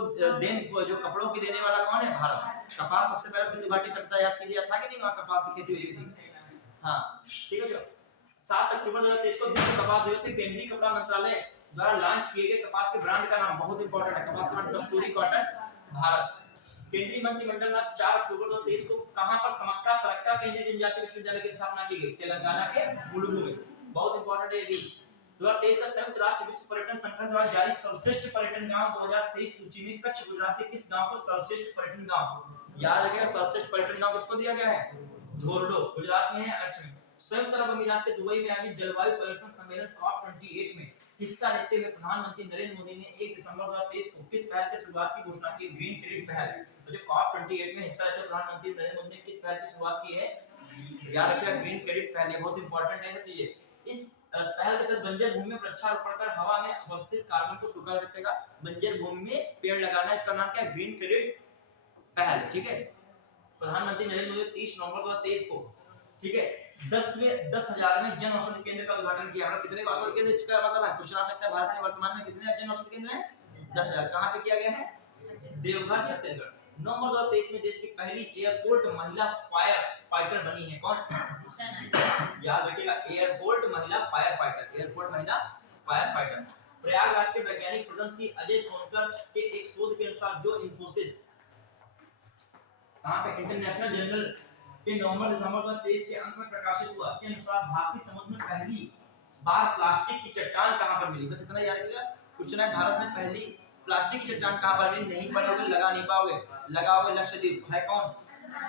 जो कपड़ों की देने वाला कौन है? भारत। कपास सबसे पहले सिंधु घाटी सभ्यता याद कीजिए, था कि नहीं वहां कपास की खेती हुई थी? हाँ ठीक है। जो 7 अक्टूबर 2023 को विश्व कपास दिवस से केंद्रीय कपड़ा मंत्रालय द्वारा लॉन्च किए गए कपास के ब्रांड का नाम बहुत इंपॉर्टेंट है, कपास ब्रांड कस्तूरी कॉटन भारत। केंद्रीय मंत्रिमंडल ने 4 अक्टूबर 2023 को कहां पर समक्का सरक्का केंद्रीय जनजातीय विश्वविद्यालय की स्थापना की गई? तेलंगाना के मुलुगु में। बहुत इंपॉर्टेंट है ये भी। 2023 का संयुक्त राष्ट्र विश्व पर्यटन संगठन द्वारा जारी सर्वश्रेष्ठ पर्यटन गांव 2023 सूची में कच्छ गुजरात के किस गांव को सर्वश्रेष्ठ पर्यटन गांव, याद रखिएगा सर्वश्रेष्ठ पर्यटन गांव किसको दिया गया है? धोरडो गुजरात में है। कच्छ में। संयुक्त अरब अमीरात के दुबई में आयोजित जलवायु परिवर्तन सम्मेलन COP28 में हिस्सा लेते हुए प्रधानमंत्री नरेंद्र मोदी ने 1 दिसंबर 2023 को किस पहल की शुरुआत की घोषणा की? ग्रीन क्रेडिट पहल। तो जो COP28 में हिस्सा लेते प्रधानमंत्री नरेंद्र मोदी ने किस पहल की शुरुआत की है? याद रखिएगा ग्रीन क्रेडिट पहल। है बहुत इंपॉर्टेंट है ये चीजें। इस पहल के तहत बंजर भूमि में वृक्षारोपण कर हवा में अवस्थित कार्बन को सुखा सकेगा। बंजर भूमि में पेड़ लगाना, इसका नाम क्या है? ग्रीन क्रेडिट पहल। ठीक है। प्रधानमंत्री नरेंद्र मोदी 30 नवंबर 2023 को, ठीक है, 10,000वें जन औषधि केंद्र का उद्घाटन किया। कितने औषधि केंद्र, इसका मतलब है क्वेश्चन आ सकता है भारत में वर्तमान में कितने जन औषधि केंद्र हैं? 10,000। कहां पे किया गया है? देवघर छत्तीसगढ़। नवंबर 2023 में देश की पहली एयरपोर्ट महिला फायर फाइटर बनी है। कौन? याद रखिएगा एयरपोर्ट महिला फायर फाइटर, एयरपोर्ट महिला फायर फाइटर। प्रयागराज के वैज्ञानिक प्रदम सिंह अजय सोनकर के एक शोध के अनुसार जो इंफोसिस कहां पे इंटरनेशनल जर्नल के नवंबर दिसंबर 2023 के अंक में प्रकाशित हुआ के अनुसार भारतीय समुद्र में पहली बार प्लास्टिक की चट्टान कहां पर मिली? बस इतना याद रखिएगा। क्वेश्चन है भारत में पहली प्लास्टिक की चट्टान कहां पर मिली? नहीं पढ़ोगे लगा नहीं पाओगे। लगाओगे लक्षद्वीप है। कौन?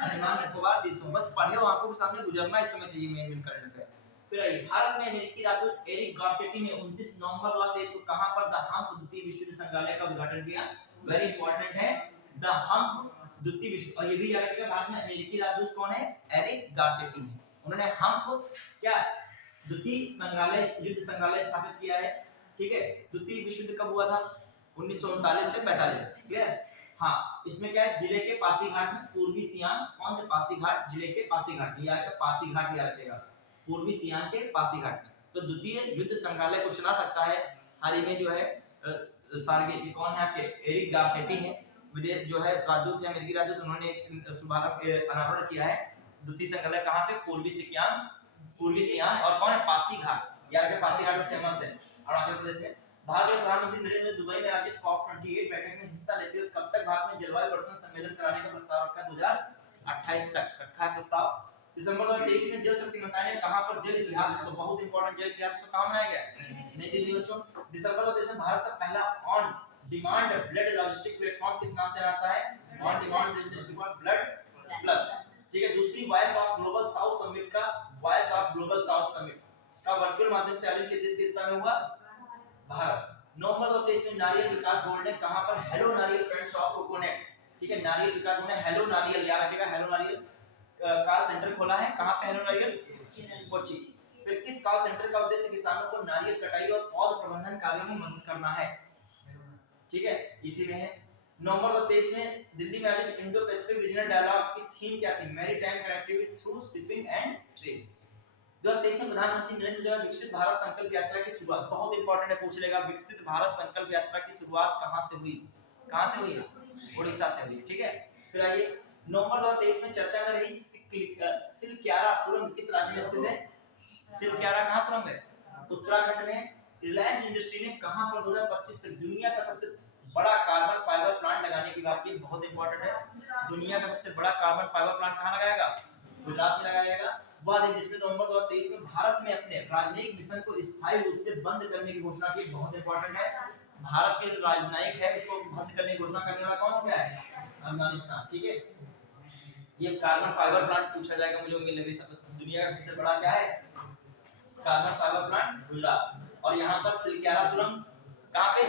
अंडमान निकोबार द्वीप समूह। बस पढ़े हो, आंखों के सामने गुजरना इस समय चाहिए मेन करंट अफेयर। फिर आइए, भारत में अमेरिकी राजदूत एरिक गार्सेटी ने 29 नवंबर 2023 को कहां पर द हम्प द्वितीय विश्व संग्रहालय का उद्घाटन किया? वेरी इंपॉर्टेंट है द हम्प द्वितीय विश्व। और ये भी याद रखिएगा भारत में अमेरिकी राजदूत कौन है? एरिक गार्सेटी है। उन्होंने हम्प क्या द्वितीय संग्रहालय युद्ध संग्रहालय स्थापित किया है। ठीक है। द्वितीय विश्व युद्ध कब हुआ था? 1939 से 45। क्लियर? हाँ, इसमें क्या है? जिले के पासीघाट में पूर्वी सियांग। कौन से पासीघाट? जिले के पासीघाट। याद रखिएगा पासीघाट याद रखिएगा, पूर्वी सियांग के पासीघाट में। तो द्वितीय युद्ध संग्रहालय क्वेश्चन आ सकता है। हाल ही में जो है सार्गे कौन है आपके? एरिक गार्सेटी है, विदेश जो है राजदूत है, अमेरिकी राजदूत। उन्होंने एक शुभारंभ अनावरण किया है द्वितीय संग्रहालय। कहां पे? पूर्वी सियांग और कौन है? पासीघाट। यार के पासीघाट फेमस है अरुणाचल प्रदेश में। भारत के प्रधानमंत्री नरेंद्र मोदी दुबई में आयोजित COP28 बैठक में हिस्सा लेते हुए कब तक भारत में जलवायु परिवर्तन सम्मेलन कराने का प्रस्ताव रखा है? 2028 तक रखा है प्रस्ताव। दिसंबर 2023 में जल शक्ति मंत्रालय ने कहां पर जल इतिहास उत्सव, बहुत इंपॉर्टेंट जल इतिहास उत्सव कहां मनाया गया? नई दिल्ली में। बच्चों दिसंबर 2023 में भारत का पहला on demand blood logistic platform किस नाम से आता है? On demand logistic blood plus. ठीक है। दूसरी voice of global south summit का वर्चुअल माध्यम से आयोजन किस देश की स्थापना में हुआ? भारत। नवंबर 2023 में नारियल विकास बोर्ड ने कहां पर हेलो नारियल फ्रेंड्स ऑफ कोकोनट, ठीक है, नारियल विकास बोर्ड ने हेलो नारियल, याद रखिएगा हेलो नारियल कॉल सेंटर खोला है। कहां पे? हेलो नारियल कोची। फिर किस कॉल सेंटर का उद्देश्य किसानों को नारियल कटाई और पौध प्रबंधन कार्यों में मदद करना है? ठीक है, इसी में है। नवंबर 2023 में दिल्ली में आयोजित इंडो पैसिफिक रीजनल डायलॉग की थीम क्या थी? Maritime connectivity through shipping and trade. 2023 में प्रधानमंत्री नरेंद्र मोदी विकसित भारत संकल्प यात्रा की शुरुआत, बहुत इंपॉर्टेंट है, पूछ लेगा विकसित भारत संकल्प यात्रा की शुरुआत कहां से हुई? कहां से हुई? ओडिशा से हुई। ठीक है। फिर आइए, नवंबर 2023 में चर्चा में रही सिलक्यारा सुरंग किस राज्य में स्थित है? सिलक्यारा कहां सुरंग है? उत्तराखंड में। रिलायंस इंडस्ट्री ने कहां पर 2025 तक दुनिया का सबसे बड़ा कार्बन फाइबर प्लांट लगाने की बात की, बहुत इंपॉर्टेंट है। दुनिया का सबसे बड़ा कार्बन फाइबर प्लांट कहां लगाएगा? गुजरात में लगाएगा। वह दिन जिसने नवंबर 2023 में भारत में अपने राजनयिक मिशन को स्थायी रूप से बंद करने की घोषणा की, बहुत इंपॉर्टेंट है। भारत के राजनयिक है, इसको बंद करने की घोषणा करने वाला कौन हो गया है? अफगानिस्तान। ठीक है। ये कार्बन फाइबर प्लांट पूछा जाएगा, मुझे उम्मीद लग रही है दुनिया का सबसे बड़ा क्या है? Carbon fibre plant Gujarat. और यहाँ पर सिलक्यारा सुरंग कहाँ पे?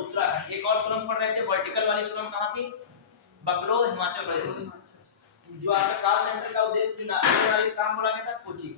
उत्तराखंड। एक और सुरंग पढ़ रहे थे, वर्टिकल वाली सुरंग कहाँ थी? बकलो, हिमाचल प्रदेश में। जो आपका कॉल सेंटर का उद्देश्य वाले काम बोला गया था, कोची।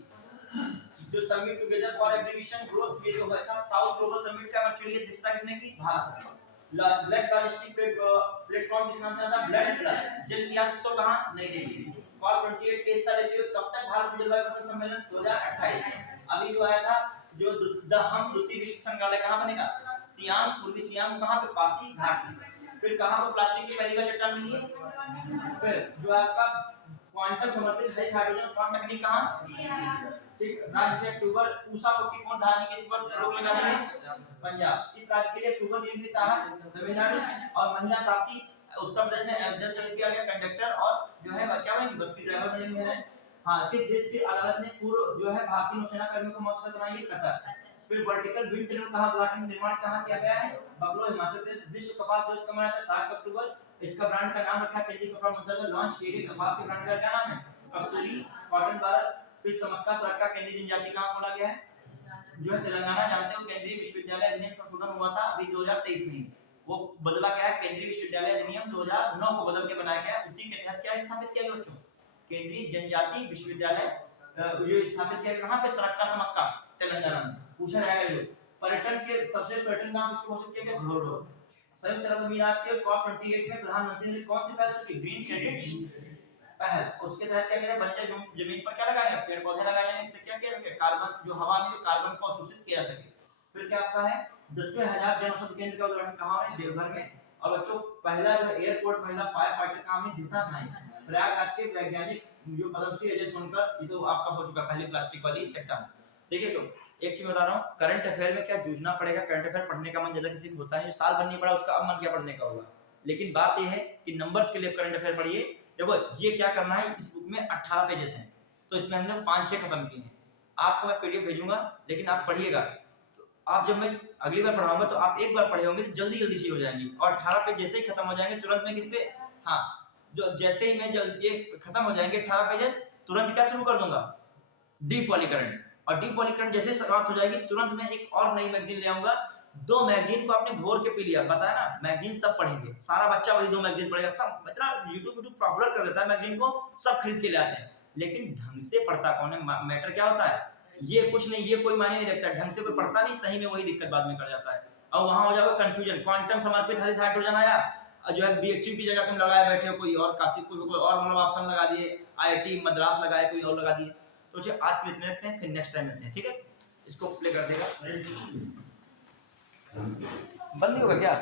जो summit together for exhibition growth ये जो हुआ था, साउथ ग्लोबल समिट का वर्चुअली अध्यक्षता किसने की? भारत। ब्लड लॉजिस्टिक प्लेटफॉर्म किस नाम से आता? Blood plus. जल इतिहास उत्सव कहां? नई दिल्ली। COP28 के हिस्सा लेते हुए कब तक भारत जलवायु परिवर्तन सम्मेलन? 2028। अभी जो आया था जो हम द्वितीय विश्व संग्रहालय कहाँ बनेगा? सियांग, पूर्वी सियांग, कहाँ पे? पासी घाट में। फिर कहाँ पर प्लास्टिक की पहली बार चट्टान मिली है? फिर जो आपका क्वांटम समर्थित हरित हाइड्रोजन फॉर्म तकनीक कहाँ? ठीक, राज्य से अक्टूबर ऊषा 44 धारा किस पर रोक लगा दी है? पंजाब। किस राज्य के लिए अक्टूबर नियमित था? तमिलनाडु। और महिला साथी उत्तर प्रदेश ने एडजस्ट किया गया कंडक्टर और जो है क्या बनेगी? बस की ड्राइवर बनेंगे है। हाँ, किस देश की अदालत ने पूर्व जो है भारतीय नौसेना कर्मियों को मौत से सुनाई है? कतर। फिर वर्टिकल विंड टनल कहाँ उद्घाटन निर्माण कहाँ किया गया है? बगलो, हिमाचल प्रदेश। विश्व कपास दिवस कब मनाया जाता है? 7 अक्टूबर। इसका ब्रांड का नाम रखा केंद्रीय कपड़ा मंत्रालय ने लॉन्च किए गए कपास के ब्रांड का क्या नाम है? कस्तूरी कॉटन भारत। फिर समक्का सड़क का केंद्रीय जनजाति कहाँ बोला गया है? जो है तेलंगाना। जानते हो केंद्रीय विश्वविद्यालय अधिनियम संशोधन हुआ था अभी 2023 में, वो बदला क्या है? केंद्रीय विश्वविद्यालय अधिनियम 2009 को बदल के बनाया गया। उसी के तहत क्या स्थापित किया गया बच्चों? केंद्रीय जनजाति विश्वविद्यालय ये स्थापित किया। कहाँ पे? सड़क का समक्का, तेलंगाना में। पूछा जाएगा जो पर्यटन के सबसे पर्यटन नाम इसको घोषित किया गया धोरडो। संयुक्त अरब अमीरात के COP 28 में प्रधानमंत्री ने कौन सी पहल शुरू की? ग्रीन क्रेडिट पहल। उसके तहत क्या करें? बंजर जमीन पर क्या लगाएंगे? पेड़ पौधे लगाएंगे। इससे क्या किया सके? कार्बन जो हवा में जो कार्बन को अवशोषित किया जा सके। फिर क्या आपका है? 10वें हजार जन औषधि केंद्र का उद्घाटन कहाँ हो रहा है? देवघर में। और बच्चों पहला जो एयरपोर्ट महिला फायर फाइटर का हमने दिशा बनाई प्रयागराज के वैज्ञानिक जो पद्मश्री अजय सोनकर, ये तो आपका हो चुका पहले प्लास्टिक वाली चट्टान। देखिए तो एक चीज बता रहा हूँ, करंट अफेयर में क्या जूझना पड़ेगा? करंट अफेयर पढ़ने का मन ज्यादा किसी को होता नहीं, साल भर नहीं पढ़ा उसका अब मन क्या पढ़ने का होगा। लेकिन बात यह है कि नंबर्स के लिए करंट अफेयर पढ़िए। देखो ये क्या करना है, इस बुक में 18 पेजेस हैं, तो इसमें हमने 5-6 खत्म किए हैं। आपको मैं पीडीएफ भेजूंगा, लेकिन आप पढ़िएगा। तो आप जब मैं अगली बार पढ़ाऊंगा तो आप एक बार पढ़े होंगे तो जल्दी जल्दी सी हो जाएंगी। और 18 पेज जैसे ही खत्म हो जाएंगे तुरंत में किस पे? हाँ, जो जैसे ही मैं जल्दी खत्म हो जाएंगे 18 पेजेस, तुरंत क्या शुरू कर दूंगा? डीप वाली करंट। और डीप वाली करंट जैसे समाप्त हो जाएगी तुरंत मैं एक और नई मैगजीन ले आऊंगा। 2 मैगजीन को आपने घोर के पी लिया, बताया ना, मैगजीन सब पढ़ेंगे, सारा बच्चा वही 2 मैगजीन पढ़ेगा। सब इतना यूट्यूब पॉपुलर कर देता है मैगजीन को, सब खरीद के ले आते हैं, लेकिन ढंग से पढ़ता कौन है? मैटर क्या होता है? ये कुछ नहीं, ये कोई मायने नहीं रखता, ढंग से कोई पढ़ता नहीं, सही में वही दिक्कत बाद में कर जाता है। और वहां हो जाएगा कंफ्यूजन। क्वांटम समर्पित हरित हाइड्रोजन आया, जो है बीएचयू की जगह तुम लगाए बैठे हो कोई और, काशी कोई और मतलब ऑप्शन लगा दिए, IIT मद्रास लगाए, कोई और लगा दिए। तो चलिए आज के लिए इतने रखते हैं, फिर नेक्स्ट टाइम मिलते हैं, ठीक है? इसको प्ले कर देगा, बंद नहीं होगा क्या?